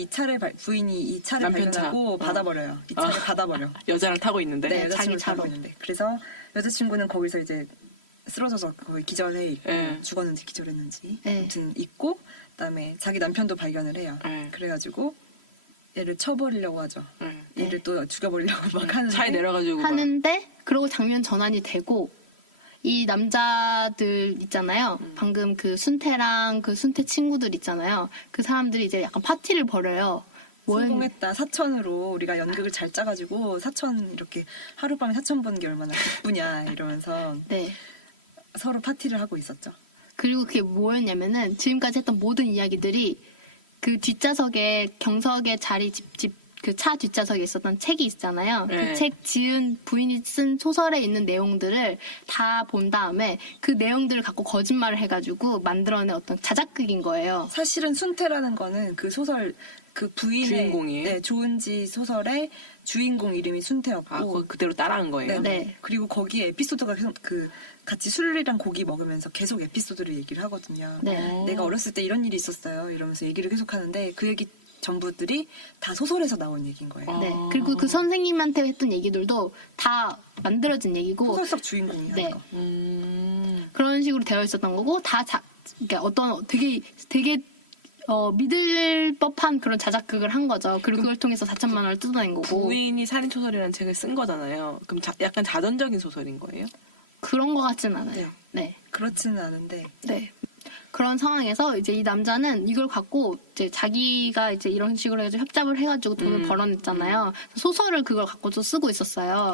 부인이 이 차를 남편 차. 발견하고 받아버려요. 이 차를 받아버려. 여자랑 타고 있는데. 네, 자기 여자친구를 차로. 타고 있는데. 그래서 여자친구는 거기서 이제 쓰러져서 거의 기절해 있고 네. 죽었는지 기절했는지 네. 아무튼 있고 그다음에 자기 남편도 발견을 해요. 네. 그래가지고 얘를 쳐버리려고 하죠. 네. 얘를 또 죽여버리려고 막 하는데 차에 내려가지고. 막 하는데 그러고 장면 전환이 되고 이 남자들 있잖아요. 방금 그 순태랑 그 순태 친구들 있잖아요. 그 사람들이 이제 약간 파티를 벌여요. 성공했다. 사천으로 우리가 연극을 잘 짜가지고 사천 이렇게 하룻밤에 4천 번 게 얼마나 기쁘냐 이러면서 네. 서로 파티를 하고 있었죠. 그리고 그게 뭐였냐면은 지금까지 했던 모든 이야기들이 그 뒷좌석에 경석의 자리 그 차 뒷좌석에 있었던 책이 있잖아요. 네. 그 책 지은 부인이 쓴 소설에 있는 내용들을 다 본 다음에 그 내용들을 갖고 거짓말을 해가지고 만들어낸 어떤 자작극인 거예요. 사실은 순태라는 거는 그 소설 그 부인의 주인공이에요? 네, 조은지 소설의 주인공 이름이 순태였고 아, 그거 그대로 따라한 거예요? 네. 네. 그리고 거기에 에피소드가 계속 같이 술이랑 고기 먹으면서 계속 에피소드를 얘기를 하거든요. 네. 내가 어렸을 때 이런 일이 있었어요. 이러면서 얘기를 계속 하는데 그 얘기 전부들이 다 소설에서 나온 얘기인 거예요. 네. 그리고 그 선생님한테 했던 얘기들도 다 만들어진 얘기고 소설 속 주인공이 네. 하는 거. 그런 식으로 되어 있었던 거고 그러니까 어떤 되게 믿을 법한 그런 자작극을 한 거죠. 그리고 그걸 통해서 4천만 원을 뜯어낸 거고 부인이 살인초설이라는 책을 쓴 거잖아요. 그럼 약간 자전적인 소설인 거예요? 그런 거 같진 않아요. 네. 그렇지는 않은데 네. 그런 상황에서 이제 이 남자는 이걸 갖고 이제 자기가 이제 이런 식으로 해가지고 협잡을 해가지고 돈을 벌어냈잖아요. 소설을 그걸 갖고 또 쓰고 있었어요.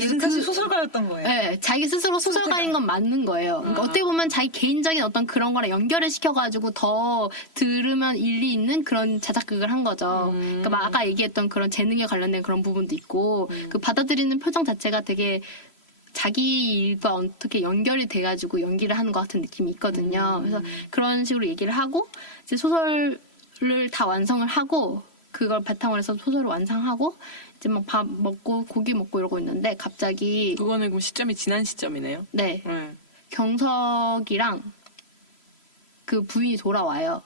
얘는 사실 소설가였던 거예요. 네, 자기 스스로 소설가인 건 맞는 거예요. 그러니까 어떻게 보면 자기 개인적인 어떤 그런 거랑 연결을 시켜가지고 더 들으면 일리 있는 그런 자작극을 한 거죠. 그러니까 막 아까 얘기했던 그런 재능에 관련된 그런 부분도 있고 그 받아들이는 표정 자체가 되게 자기 일과 어떻게 연결이 돼가지고 연기를 하는 것 같은 느낌이 있거든요. 그래서 그런 식으로 얘기를 하고 이제 소설을 다 완성을 하고 그걸 바탕으로 해서 소설을 완성하고 이제 막 밥 먹고 고기 먹고 이러고 있는데 갑자기 그거는 그럼 시점이 지난 시점이네요. 네 네. 경석이랑 그 부인이 돌아와요.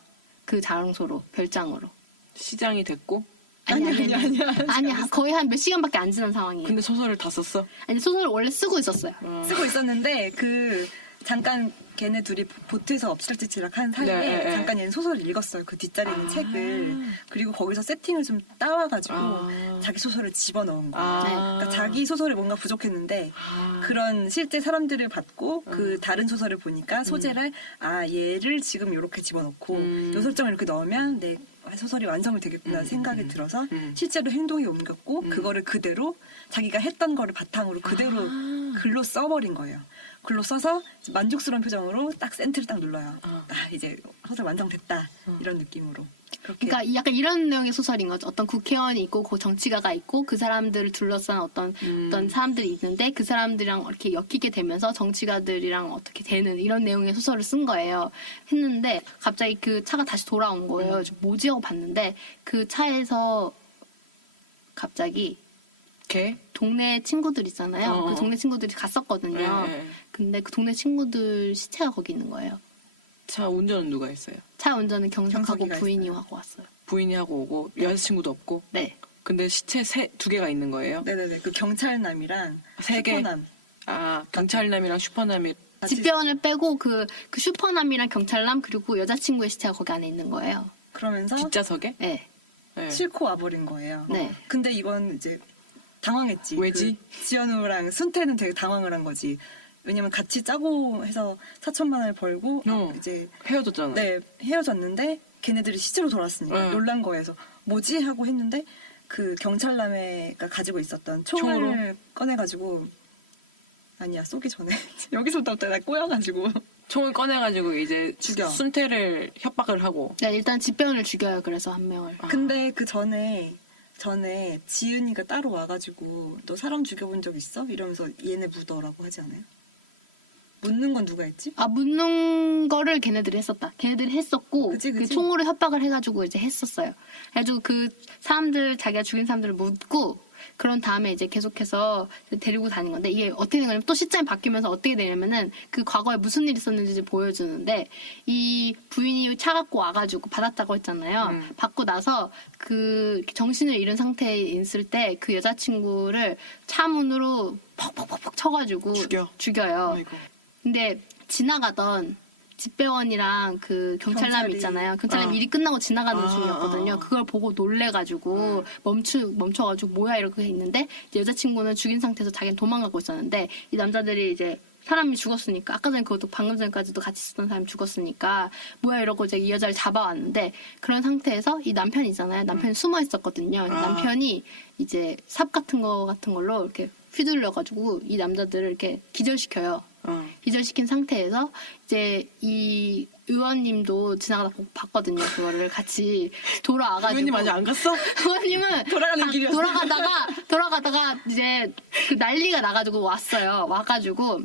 그 장소로 별장으로. 시장이 됐고. 아니야 거의 한 몇 시간밖에 안 지난 상황이에요. 근데 소설을 다 썼어? 아니 소설을 원래 쓰고 있었어요. 쓰고 있었는데 잠깐 걔네 둘이 보트에서 엎치락뒤치락 한 사이에 네, 네. 잠깐 얘는 소설을 읽었어요. 그 뒷자리에 있는 책을. 그리고 거기서 세팅을 좀 따와가지고 자기 소설을 집어넣은 거예요. 그러니까 자기 소설이 뭔가 부족했는데 그런 실제 사람들을 받고 그 다른 소설을 보니까 소재를 얘를 지금 이렇게 집어넣고 요 설정을 이렇게 넣으면 내 소설이 완성이 되겠구나 생각이 들어서 실제로 행동에 옮겼고 그거를 그대로 자기가 했던 거를 바탕으로 그대로 글로 써버린 거예요. 글로 써서 만족스러운 표정으로 느낌으로 딱 센트를 딱 눌러요. 아, 이제 소설 완성됐다 이런 느낌으로. 그렇게 그러니까 약간 이런 내용의 소설인 거죠. 어떤 국회의원이 있고 그 정치가가 있고 그 사람들을 둘러싼 어떤 사람들이 있는데 그 사람들이랑 이렇게 엮이게 되면서 정치가들이랑 어떻게 되는 이런 내용의 소설을 쓴 거예요. 했는데 갑자기 그 차가 다시 돌아온 거예요. 뭐지 하고 봤는데 그 차에서 갑자기 개? 동네 친구들 있잖아요. 그 동네 친구들이 갔었거든요. 네. 근데 그 동네 친구들 시체가 거기 있는 거예요. 차 운전은 누가 했어요? 차 운전은 경석하고 경석이가 부인이 했어요. 하고 왔어요. 부인이 하고 오고 여자친구도 없고. 네. 근데 시체 두 개가 있는 거예요? 네네네 그 경찰남이랑 세 개? 슈퍼남 아 경찰남이랑 슈퍼남이 같이 집배원을 빼고 그 슈퍼남이랑 경찰남 그리고 여자친구의 시체가 거기 안에 있는 거예요. 그러면서 뒷좌석에? 네. 네. 싣고 와버린 거예요. 네. 근데 이건 이제 당황했지. 왜지? 그 지연우랑 순태는 되게 당황을 한 거지. 왜냐면 같이 짜고 해서 4천만 원을 벌고 이제 헤어졌잖아. 네 헤어졌는데 걔네들이 시체로 돌아왔으니까 놀란 거에서 뭐지 하고 했는데 그 경찰남회가 가지고 있었던 총을 총으로? 꺼내가지고 아니야 쏘기 전에 여기서부터 나 꼬여가지고 총을 꺼내가지고 이제 죽여. 순태를 협박을 하고. 네, 일단 집배원을 죽여요. 그래서 한 명을. 근데 그 전에 지은이가 따로 와가지고 너 사람 죽여본 적 있어? 이러면서 얘네 묻어라고 하지 않아요? 묻는 건 누가 했지? 아, 묻는 거를 걔네들이 했었다. 걔네들이 했었고, 그치. 그 총으로 협박을 해가지고 이제 했었어요. 그래가지고 그 사람들, 자기가 죽인 사람들을 묻고, 그런 다음에 이제 계속해서 데리고 다닌 건데, 이게 어떻게 된 거냐면, 또 시점이 바뀌면서 어떻게 되냐면은, 그 과거에 무슨 일이 있었는지 보여주는데, 이 부인이 차 갖고 와가지고 받았다고 했잖아요. 받고 나서 그 정신을 잃은 상태에 있을 때, 그 여자친구를 차 문으로 퍽퍽퍽퍽 쳐가지고 죽여요. 아이고. 근데 지나가던 집배원이랑 그 경찰남 경찰이. 있잖아요. 경찰남 일이 끝나고 지나가는 아, 중이었거든요. 그걸 보고 놀래가지고 멈춰가지고 뭐야 이렇게 있는데 이제 여자친구는 죽인 상태에서 자기는 도망가고 있었는데 이 남자들이 이제 사람이 죽었으니까 아까 전에 그것도 방금 전까지도 같이 있었던 사람이 죽었으니까 뭐야 이러고 이제 이 여자를 잡아왔는데 그런 상태에서 이 남편이 있잖아요. 남편이 숨어 있었거든요. 남편이 이제 삽 같은 걸로 이렇게 휘둘려가지고 이 남자들을 이렇게 기절시켜요. 기절시킨 상태에서 이제 이 의원님도 지나가다 봤거든요. 그거를 같이 돌아와가지고. 의원님 아직 안 갔어? 의원님은 돌아가는 길이었어. 돌아가다가 이제 그 난리가 나가지고 왔어요. 와가지고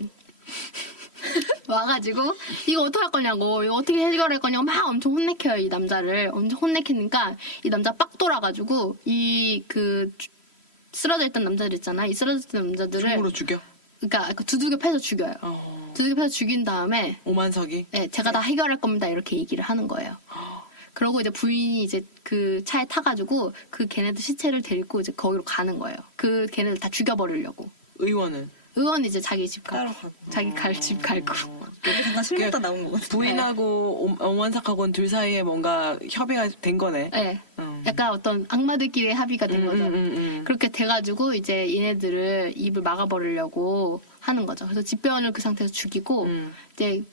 이거 어떡할 거냐고 이거 어떻게 해결할 거냐고 막 엄청 혼내켜요. 이 남자를 엄청 혼내키니까 이 남자 빡 돌아가지고 이 그 쓰러져 있던 남자들 있잖아. 이 쓰러져 있던 남자들을 총으로 죽여. 그러니까 두들겨 패서 죽여요. 두들겨 패서 죽인 다음에 오만석이. 네, 제가 다 해결할 겁니다. 이렇게 얘기를 하는 거예요. 그러고 이제 부인이 이제 그 차에 타가지고 그 걔네들 시체를 데리고 이제 거기로 가는 거예요. 그 걔네들 다 죽여버리려고. 의원은. 의원은 이제 자기 집 따로 가고. 가고. 자기 갈 집 갈고. 여기 잠깐 술 먹다 나온 거거든. 부인하고 오만석하고는 둘 사이에 뭔가 협의가 된 거네. 네. 약간 어떤 악마들끼리의 합의가 된 거죠. 그렇게 돼가지고 이제 얘네들을 입을 막아버리려고 하는 거죠. 그래서 집배원을 그 상태에서 죽이고 이제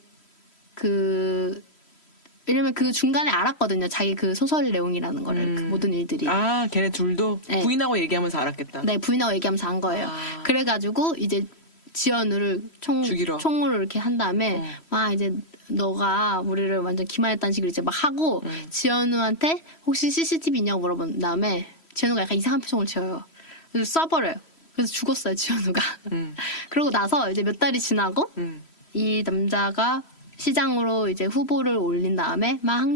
왜냐면 그 중간에 알았거든요. 자기 그 소설 내용이라는 거를 그 모든 일들이. 아, 걔네 둘도 네. 부인하고 얘기하면서 알았겠다. 네, 부인하고 얘기하면서 한 거예요. 아. 그래가지고 이제 지연우를 죽이러. 총으로 이렇게 한 다음에 막 이제 너가 우리를 완전 기만했다는 식으로 이제 막 하고 지연우한테 혹시 CCTV 있냐고 물어본 다음에 지연우가 약간 이상한 표정을 지어요. 그래서 쏴버려요. 그래서 죽었어요, 지연우가. 그러고 나서 이제 몇 달이 지나고 이 남자가 시장으로 이제 후보를 올린 다음에 막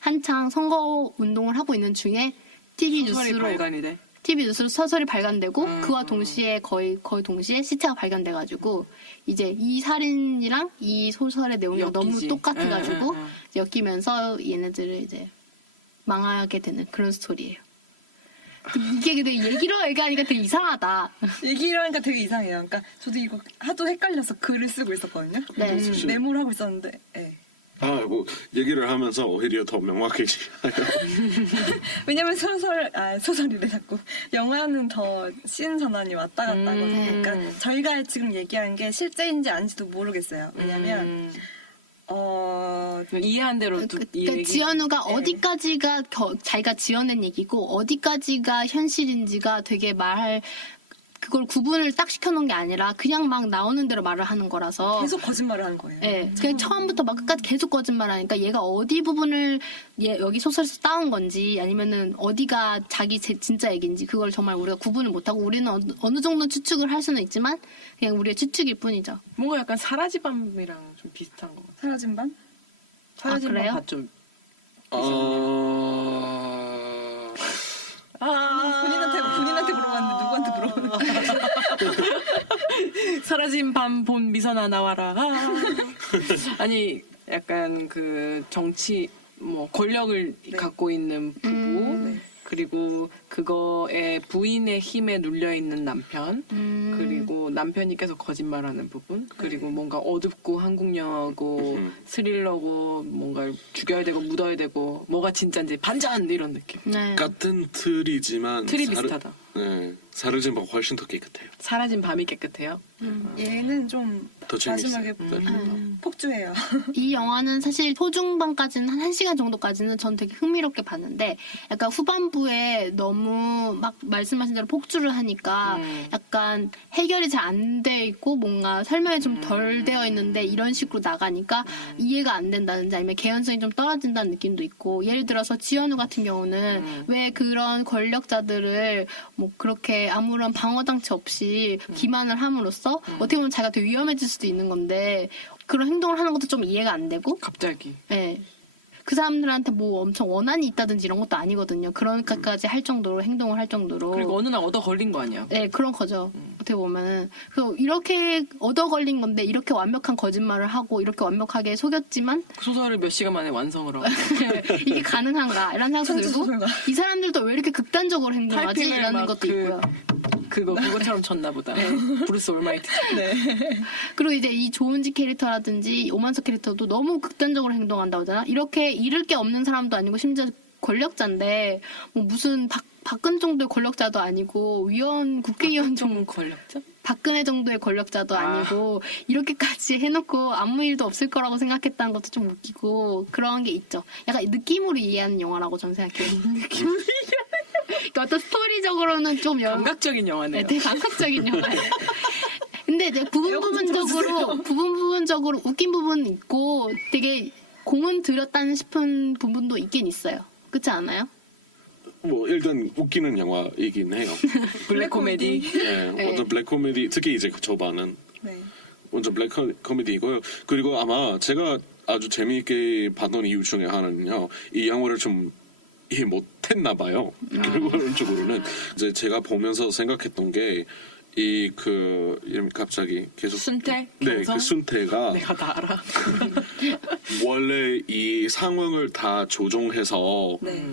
한창 선거 운동을 하고 있는 중에 TV 소설이 뉴스로 발간이 돼. TV 뉴스로 소설이 발간되고 그와 동시에 거의 동시에 시체가 발견돼가지고 이제 이 살인이랑 이 소설의 내용이 엮이지. 너무 똑같아가지고 응. 이제 엮이면서 얘네들을 이제 망하게 되는 그런 스토리예요. 이게 근데 얘기로 얘기하니까 되게 이상하다. 얘기를 하니까 되게 이상해요. 그러니까 저도 이거 하도 헷갈려서 글을 쓰고 있었거든요. 네. 메모를 하고 있었는데 네. 뭐 얘기를 하면서 오히려 더 명확해지요. 왜냐면 소설이래 자꾸 영화는 더 씬 전환이 왔다 갔다 하거든요. 그러니까 저희가 지금 얘기한 게 실제인지 아닌지도 모르겠어요. 왜냐면 이해한 대로 이 그러니까 얘기. 지연우가 어디까지가 자기가 지어낸 얘기고 어디까지가 현실인지가 되게 말할 그걸 구분을 딱 시켜놓은 게 아니라 그냥 막 나오는 대로 말을 하는 거라서 계속 거짓말을 하는 거예요. 예, 그냥 처음부터 막 끝까지 계속 거짓말하니까 얘가 어디 부분을 여기 소설에서 따온 건지 아니면은 어디가 자기 진짜 얘기인지 그걸 정말 우리가 구분을 못하고 우리는 어느 정도 추측을 할 수는 있지만 그냥 우리의 추측일 뿐이죠. 뭔가 약간 사라지밤이랑 좀 비슷한 것 같아요. 사라진 밤? 사라진 그래요? 밤 봤죠? 본인한테 물어봤는데 누구한테 물어봤는데. 사라진 밤 본 미선아 나와라. 아니 약간 그 정치 뭐 권력을 갖고 있는 부부 네. 그리고 그거에 부인의 힘에 눌려 있는 남편 그리고 남편이 계속 거짓말하는 부분 그리고 뭔가 어둡고 한국 영화고 스릴러고 뭔가 죽여야 되고 묻어야 되고 뭐가 진짜인지 반전 이런 느낌. 네. 같은 틀이지만 틀이 비슷하다. 네, 사라진 밤 훨씬 더 깨끗해요. 사라진 밤이 깨끗해요. 얘는 좀 더 마지막에 재밌어요. 네. 폭주해요. 이 영화는 사실 초중반까지는 한 1시간 정도까지는 전 되게 흥미롭게 봤는데 약간 후반부에 너무 막 말씀하신 대로 폭주를 하니까 약간 해결이 잘 안 돼 있고 뭔가 설명이 좀 덜 되어 있는데 이런 식으로 나가니까 이해가 안 된다든지 아니면 개연성이 좀 떨어진다는 느낌도 있고 예를 들어서 지현우 같은 경우는 왜 그런 권력자들을 뭐 그렇게 아무런 방어장치 없이 기만을 함으로써 어떻게 보면 자기가 되게 위험해질 수도 있는 건데 그런 행동을 하는 것도 좀 이해가 안 되고 갑자기. 네. 그 사람들한테 뭐 엄청 원한이 있다든지 이런 것도 아니거든요. 그런까지 할 정도로 행동을 할 정도로. 그리고 어느 날 얻어 걸린 거 아니야? 네, 그런 거죠. 어떻게 보면은. 그래서 이렇게 얻어 걸린 건데 이렇게 완벽한 거짓말을 하고 이렇게 완벽하게 속였지만 그 소설을 몇 시간 만에 완성을 하고. 이게 가능한가 이런 생각도 들고 천재소설가. 이 사람들도 왜 이렇게 극단적으로 행동하지? 타이핑을 이라는 막 것도 그- 있고요. 그거처럼 쳤나 보다. 브루스 올마이트. 네. 그리고 이제 이 조은지 캐릭터라든지 오만석 캐릭터도 너무 극단적으로 행동한다고 하잖아. 이렇게 잃을 게 없는 사람도 아니고 심지어 권력자인데 뭐 무슨 박근 정도의 권력자도 아니고 국회의원 좀 걸렸죠? 박근혜 정도의 권력자도 아니고 이렇게까지 해놓고 아무 일도 없을 거라고 생각했다는 것도 좀 웃기고 그런 게 있죠. 약간 느낌으로 이해하는 영화라고 저는 생각해요. 느낌으로 그러니까 어떤 스토리적으로는 좀 감각적인 영화네요. 네, 되게 감각적인 영화예요. 근데 이제 부분적으로 웃긴 부분은 있고 되게 공은 들였다는 싶은 부분도 있긴 있어요. 그렇지 않아요? 뭐 일단 웃기는 영화이긴 해요. 블랙 코미디. 네, 완전 블랙 코미디 특히 이제 그 초반은 네. 완전 블랙 코미디이고요. 그리고 아마 제가 아주 재미있게 봤던 이유 중에 하나는요. 이 영화를 좀 이해 못했나 봐요. 결과론적으로는 이제 제가 보면서 생각했던 게 이 그 이름 갑자기 계속 순태? 네, 경성? 그 순태가 내가 다 알아. 원래 이 상황을 다 조종해서 네.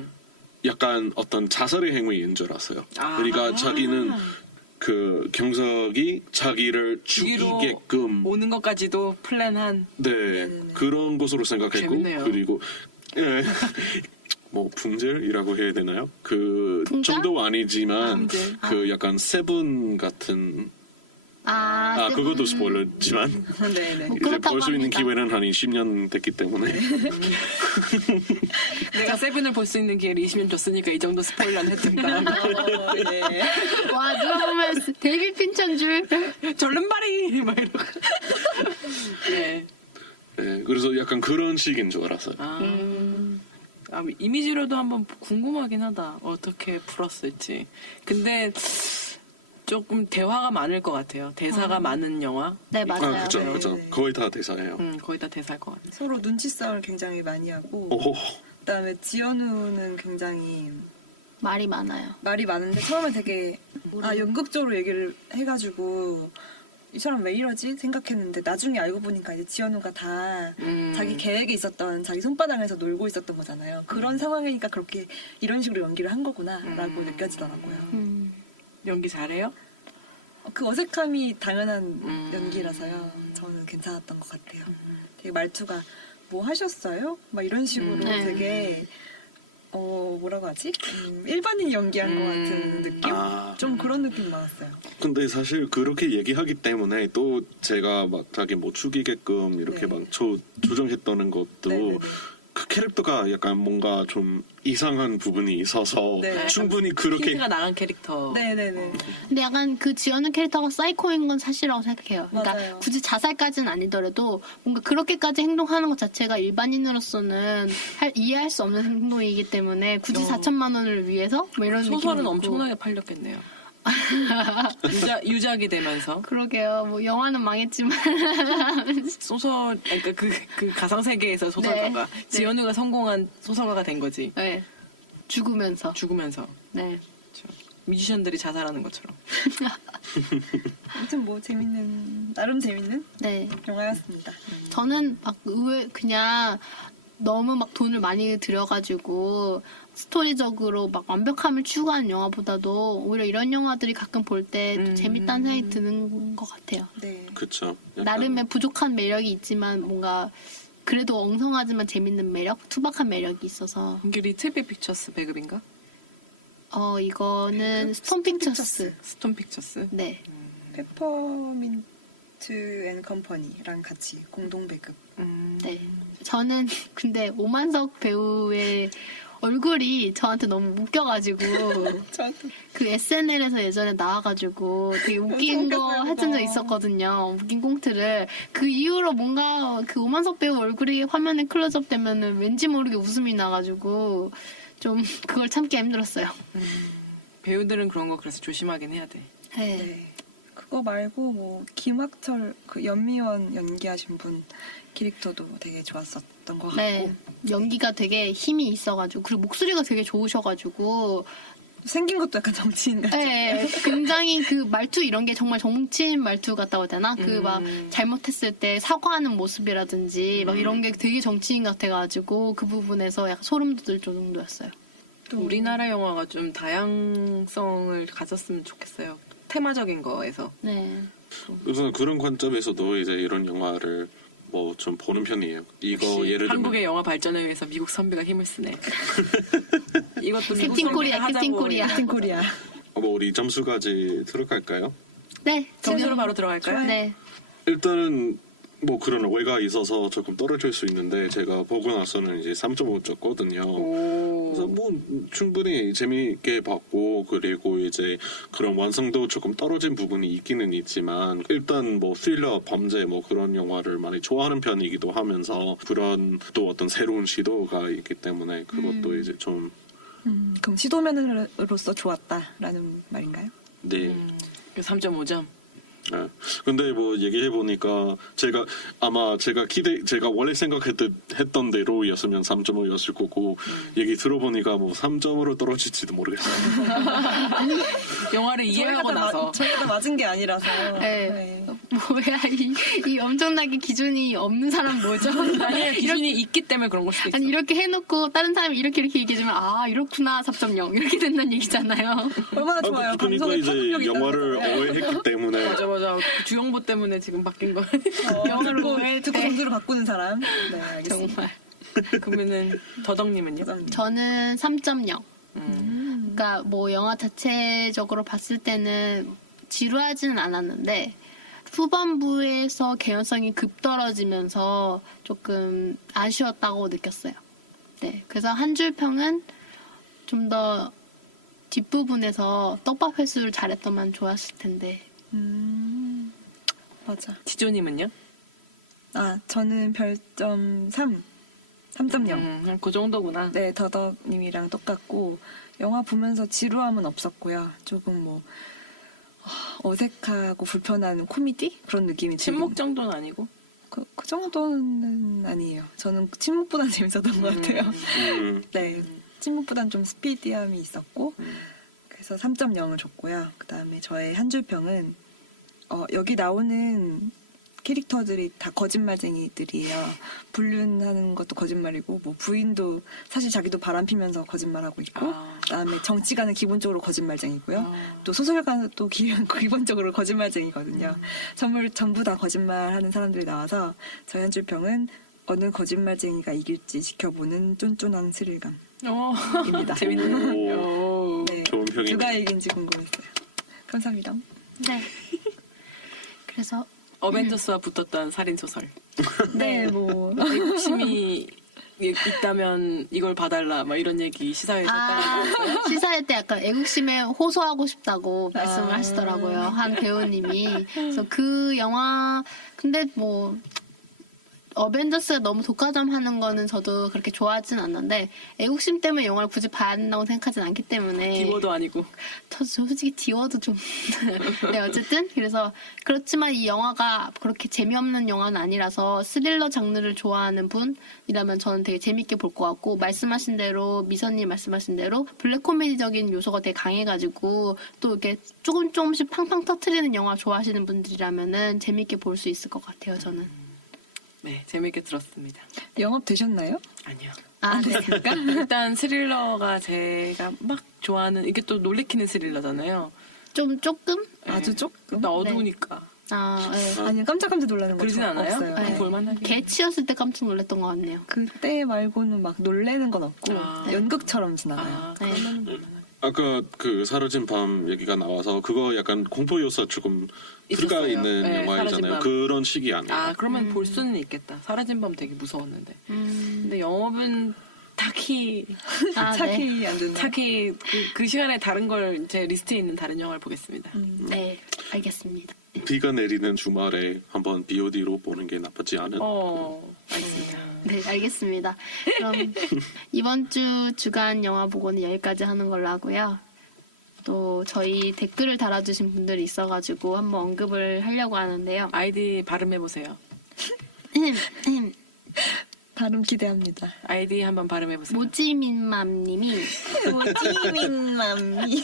약간 어떤 자살의 행위인 줄 알았어요. 아. 그러니까 자기는 그 경석이 자기를 죽이러 죽이게끔 오는 것까지도 플랜한. 네 그런 것으로 생각했고 재밌네요. 그리고 예. 뭐 풍젤이라고 해야 되나요? 그 풍자? 정도 아니지만 풍젤. 그 약간 세븐 같은 그것도 스포일러지만 네네. 뭐 이제 그렇다고 볼 수 있는 합니다. 기회는 한 20년 됐기 때문에 내가 세븐을 볼 수 있는 기회를 20년 줬으니까 이 정도 스포일러는 했던다. 네. 와 누가 보면 데이비 핀처인 줄. 절름발이 막 이러고. 네. 네, 그래서 약간 그런 식인 줄 알았어요. 이미지로도 한번 궁금하긴 하다. 어떻게 풀었을지. 근데 조금 대화가 많을 것 같아요. 대사가 많은 영화. 네 맞아요. 그렇죠, 네, 그렇죠. 네. 거의 다 대사예요. 거의 다 대사일 것 같아요. 서로 눈치 싸움을 굉장히 많이 하고 오호. 그다음에 지연우는 굉장히 말이 많아요. 말이 많은데 처음에 되게 연극적으로 얘기를 해가지고 이 사람 왜 이러지 생각했는데 나중에 알고 보니까 이제 지연우가 다 자기 계획에 있었던 자기 손바닥에서 놀고 있었던 거잖아요. 그런 상황이니까 그렇게 이런 식으로 연기를 한 거구나라고 느껴지더라고요. 연기 잘해요? 그 어색함이 당연한 연기라서요. 저는 괜찮았던 것 같아요. 되게 말투가 뭐 하셨어요? 막 이런 식으로 네. 되게 뭐라고 하지? 일반인 연기한 것 같은 느낌? 좀 그런 느낌 많았어요. 근데 사실 그렇게 얘기하기 때문에 또 제가 막 자기 못 죽이게끔 이렇게 네. 막 조정했다는 것도 네네네. 그 캐릭터가 약간 뭔가 좀 이상한 부분이 있어서 네. 충분히 그렇게 힌트가 나간 캐릭터. 네네네. 근데 약간 그 지연우 캐릭터가 사이코인 건 사실이라고 생각해요. 그러니까 맞아요. 굳이 자살까지는 아니더라도 뭔가 그렇게까지 행동하는 것 자체가 일반인으로서는 이해할 수 없는 행동이기 때문에 굳이 4천만 원을 위해서 뭐 이런 소설은 느낌도 있고. 엄청나게 팔렸겠네요. 유작이 되면서 그러게요. 뭐 영화는 망했지만 소설 그러니까 그 가상 세계에서 소설가가 네. 지연우가 성공한 소설가가 된 거지. 네. 죽으면서. 죽으면서 네. 그렇죠. 뮤지션들이 자살하는 것처럼. 아무튼 뭐 나름 재밌는 네. 영화였습니다. 저는 막 그냥 너무 막 돈을 많이 들여가지고 스토리적으로 막 완벽함을 추구하는 영화보다도 오히려 이런 영화들이 가끔 볼 때 재밌다는 생각이 드는 것 같아요. 네. 그쵸. 약간 나름의 부족한 매력이 있지만 뭔가 그래도 엉성하지만 재밌는 매력, 투박한 매력이 있어서 이게 리틀빅 픽처스 배급인가? 이거는 스톤 픽처스. 스톤 픽처스. 네. 페퍼민트 앤 컴퍼니랑 같이 공동 배급. 네. 저는 근데 오만석 배우의 얼굴이 저한테 너무 웃겨가지고 저도 그 SNL에서 예전에 나와가지고 되게 웃긴 거 했던 적 있었거든요. 웃긴 꽁트를. 그 이후로 뭔가 그 오만석 배우 얼굴이 화면에 클로즈업 되면은 왠지 모르게 웃음이 나가지고 좀 그걸 참기 힘들었어요. 배우들은 그런 거 그래서 조심하긴 해야 돼. 네. 네. 그거 말고 뭐 김학철 그 연미원 연기하신 분 캐릭터도 되게 좋았었던 것 같고. 네. 연기가 되게 힘이 있어가지고 그리고 목소리가 되게 좋으셔가지고 생긴 것도 약간 정치인 같죠. 네, 굉장히 그 말투 이런 게 정말 정치인 말투 같다고 해야 되나? 그 막 잘못했을 때 사과하는 모습이라든지 막 이런 게 되게 정치인 같아가지고 그 부분에서 약간 소름 돋을 정도였어요. 또 우리나라 영화가 좀 다양성을 가졌으면 좋겠어요. 테마적인 거에서. 네. 우선 그런 관점에서도 이제 이런 영화를 뭐 좀 보는 편이에요. 이거 예를 들면 한국의 영화 발전을 위해서 미국 선비가 힘을 쓰네. 이것도 미국 캡틴 선비가 코리아, 하자고 캡틴 코리아. 캡틴 코리아. 뭐 우리 점수까지 들어갈까요? 네. 점수로 지금- 바로 들어갈까요? 네. 일단은 뭐 그런 오해가 있어서 조금 떨어질 수 있는데 제가 보고 나서는 이제 3.5 줬거든요. 그래서 뭐 충분히 재미있게 봤고 그리고 이제 그런 완성도 조금 떨어진 부분이 있기는 있지만 일단 뭐 스릴러, 범죄 뭐 그런 영화를 많이 좋아하는 편이기도 하면서 그런 또 어떤 새로운 시도가 있기 때문에 그것도 이제 좀 그럼 시도면으로서 좋았다라는 말인가요? 네. 3.5점. 네. 근데 뭐 얘기해 보니까 제가 원래 생각했던 대로였으면 3.5였을 거고 얘기 들어보니까 뭐 3점으로 떨어질지도 모르겠어요. 영화를 이해하고 나서. 저희가 다 맞은 게 아니라서. 네. 네. 뭐야 이 엄청나게 기준이 없는 사람 뭐죠? 아니에요. 기준이 있기 때문에 그런 걸 수도 있어. 아니 이렇게 해놓고 다른 사람이 이렇게 얘기해주면 아 이렇구나 4.0 이렇게 된다는 얘기잖아요. 얼마나 좋아요. 그러니까 방송에 이제 파급력이 영화를 있다는 거예요. 오해했기 때문에 맞아. 그 주영보 때문에 지금 바뀐 거. 영화를 듣고 듣고 점수를 바꾸는 사람. 네, 알겠습니다. 정말. 그러면은 더덕님은요? 저는 3.0. 음. 그러니까 뭐 영화 자체적으로 봤을 때는 지루하지는 않았는데 후반부에서 개연성이 급 떨어지면서 조금 아쉬웠다고 느꼈어요. 네, 그래서 한 줄 평은 좀 더 뒷부분에서 떡밥 회수를 잘했더만 좋았을 텐데. 맞아. 지조님은요? 저는 별점 3.0. 그 정도구나. 네, 더덕님이랑 똑같고 영화 보면서 지루함은 없었고요. 조금 뭐 어색하고 불편한 코미디 그런 느낌이 침묵 정도는 아니고. 그 정도는 아니에요. 저는 침묵보다 재밌었던 것 같아요. 네, 침묵보단 좀 스피디함이 있었고 그래서 3.0을 줬고요. 그 다음에 저의 한 줄 평은 여기 나오는 캐릭터들이 다 거짓말쟁이들이에요. 불륜하는 것도 거짓말이고 뭐 부인도 사실 자기도 바람피면서 거짓말하고 있고 그다음에 정치가는 기본적으로 거짓말쟁이고요. 또 소설가도 기본적으로 거짓말쟁이거든요. 전부 다 거짓말하는 사람들이 나와서 저희 한 줄 평은 어느 거짓말쟁이가 이길지 지켜보는 쫀쫀한 스릴감입니다. 재밌네. 오, 네, 좋은 평이 누가 이긴지 궁금했어요. 감사합니다. 네. 그래서 어벤져스와 붙었던 살인 소설. 네, 뭐 욕심이 있다면 이걸 봐달라 막 이런 얘기 시사회에서 아, 시사회 때 약간 애국심에 호소하고 싶다고 말씀을 하시더라고요. 한 배우님이. 그래서 그 영화, 근데 뭐, 어벤져스가 너무 독과점하는 거는 저도 그렇게 좋아하진 않는데 애국심 때문에 영화를 굳이 봐야 된다고 생각하진 않기 때문에 디워도 아니고 저 솔직히 디워도 좀 네, 어쨌든 그래서 그렇지만 이 영화가 그렇게 재미없는 영화는 아니라서 스릴러 장르를 좋아하는 분이라면 저는 되게 재밌게 볼 것 같고 말씀하신 대로 미선님 말씀하신 대로 블랙 코미디적인 요소가 되게 강해가지고 또 이렇게 조금씩 팡팡 터트리는 영화 좋아하시는 분들이라면은 재밌게 볼 수 있을 것 같아요 저는. 네 재밌게 들었습니다. 영업 되셨나요? 아니요. 아, 네. 일단 스릴러가 제가 막 좋아하는 이게 또 놀래키는 스릴러잖아요. 조금? 아주 조금. 나 어두우니까. 아, 네. 아니요, 깜짝깜짝 놀라는 거 그러진 않아요? 없어요. 네. 볼만하게. 개 치였을 때 깜짝 놀랐던 것 같네요. 그때 말고는 막 놀래는 건 없고 아. 연극처럼 지나가요. 아 그러면 볼만하게. 아까 그 사라진 밤 얘기가 나와서 그거 약간 공포 요소 조금 들어가 있었어요. 있는 네, 사라진 영화이잖아요. 밤. 그런 식이 아니에요. 아 그러면 볼 수는 있겠다. 사라진 밤 되게 무서웠는데. 근데 영업은 딱히 아, 네. 착이 안 된다. 딱히 그 시간에 다른 걸 제 리스트에 있는 다른 영화를 보겠습니다. 네, 알겠습니다. 비가 내리는 주말에 한번 BOD로 보는 게 나쁘지 않은. 알겠습니다. 네, 알겠습니다. 그럼 이번 주 주간 영화 보고는 여기까지 하는 걸로 하고요. 또 저희 댓글을 달아주신 분들이 있어가지고 한번 언급을 하려고 하는데요. 아이디 발음해 보세요. 발음 기대합니다. 아이디 한번 발음해 보세요. 모지민맘님이 모지민맘이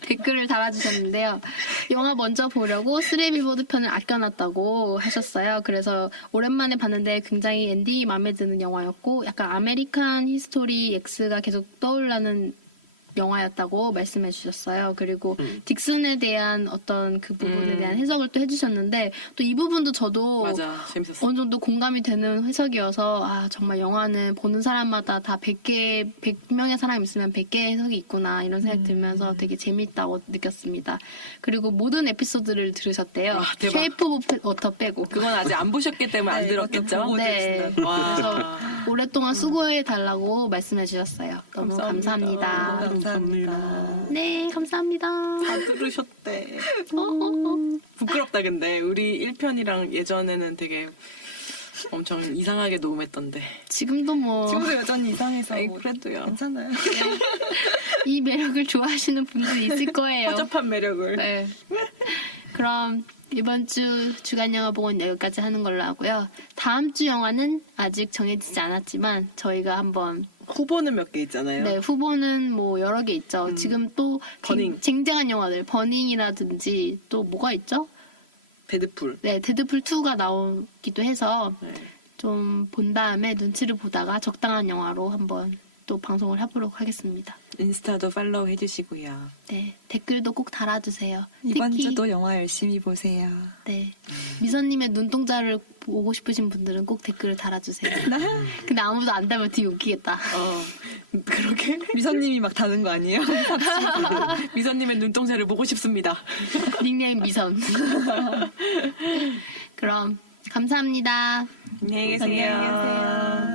댓글을 달아주셨는데요. 영화 먼저 보려고 쓰리빌보드 편을 아껴놨다고 하셨어요. 그래서 오랜만에 봤는데 굉장히 엔딩이 마음에 드는 영화였고 약간 아메리칸 히스토리 X가 계속 떠올라는 영화였다고 말씀해 주셨어요. 그리고 딕슨에 대한 어떤 그 부분에 대한 해석을 또 해주셨는데 또 이 부분도 저도 맞아 재밌었어. 어느 정도 공감이 되는 해석이어서 아 정말 영화는 보는 사람마다 다 100명의 사람이 있으면 100개의 해석이 있구나 이런 생각 들면서 되게 재밌다고 느꼈습니다. 그리고 모든 에피소드를 들으셨대요. 와, 대박. 쉐이프 오브 워터 빼고. 그건 아직 안 보셨기 때문에 안 네, 들었겠죠? 보고 네. 들으신다. 와. 그래서 오랫동안 수고해 달라고 말씀해 주셨어요. 너무 감사합니다. 감사합니다. 네, 감사합니다. 다 들으셨대. 부끄럽다 근데 우리 1편이랑 예전에는 되게 엄청 이상하게 녹음했던데. 지금도 뭐 지금도 여전히 이상해서 아이 뭐 그래도요. 괜찮아요. 이 매력을 좋아하시는 분들이 있을 거예요. 허접한 매력을. 네. 그럼 이번 주 주간 영화 보고는 여기까지 하는 걸로 하고요. 다음 주 영화는 아직 정해지지 않았지만 저희가 한번 후보는 몇 개 있잖아요. 네, 후보는 뭐 여러 개 있죠. 지금 또 버닝. 쟁쟁한 영화들 버닝이라든지 또 뭐가 있죠? 데드풀. 네, 데드풀 2가 나오기도 해서 네. 좀 본 다음에 눈치를 보다가 적당한 영화로 한번 또 방송을 해보도록 하겠습니다. 인스타도 팔로우 해주시고요. 네, 댓글도 꼭 달아주세요. 이번 특히 주도 영화 열심히 보세요. 네, 미선님의 눈동자를 보고 싶으신 분들은 꼭 댓글을 달아주세요. 근데 아무도 안 달면 되게 웃기겠다. 그렇게 미선님이 막 다는 거 아니에요? 미선님의 눈동자를 보고 싶습니다. 닉네임 미선. 그럼 감사합니다. 안녕히 계세요. 안녕히 계세요.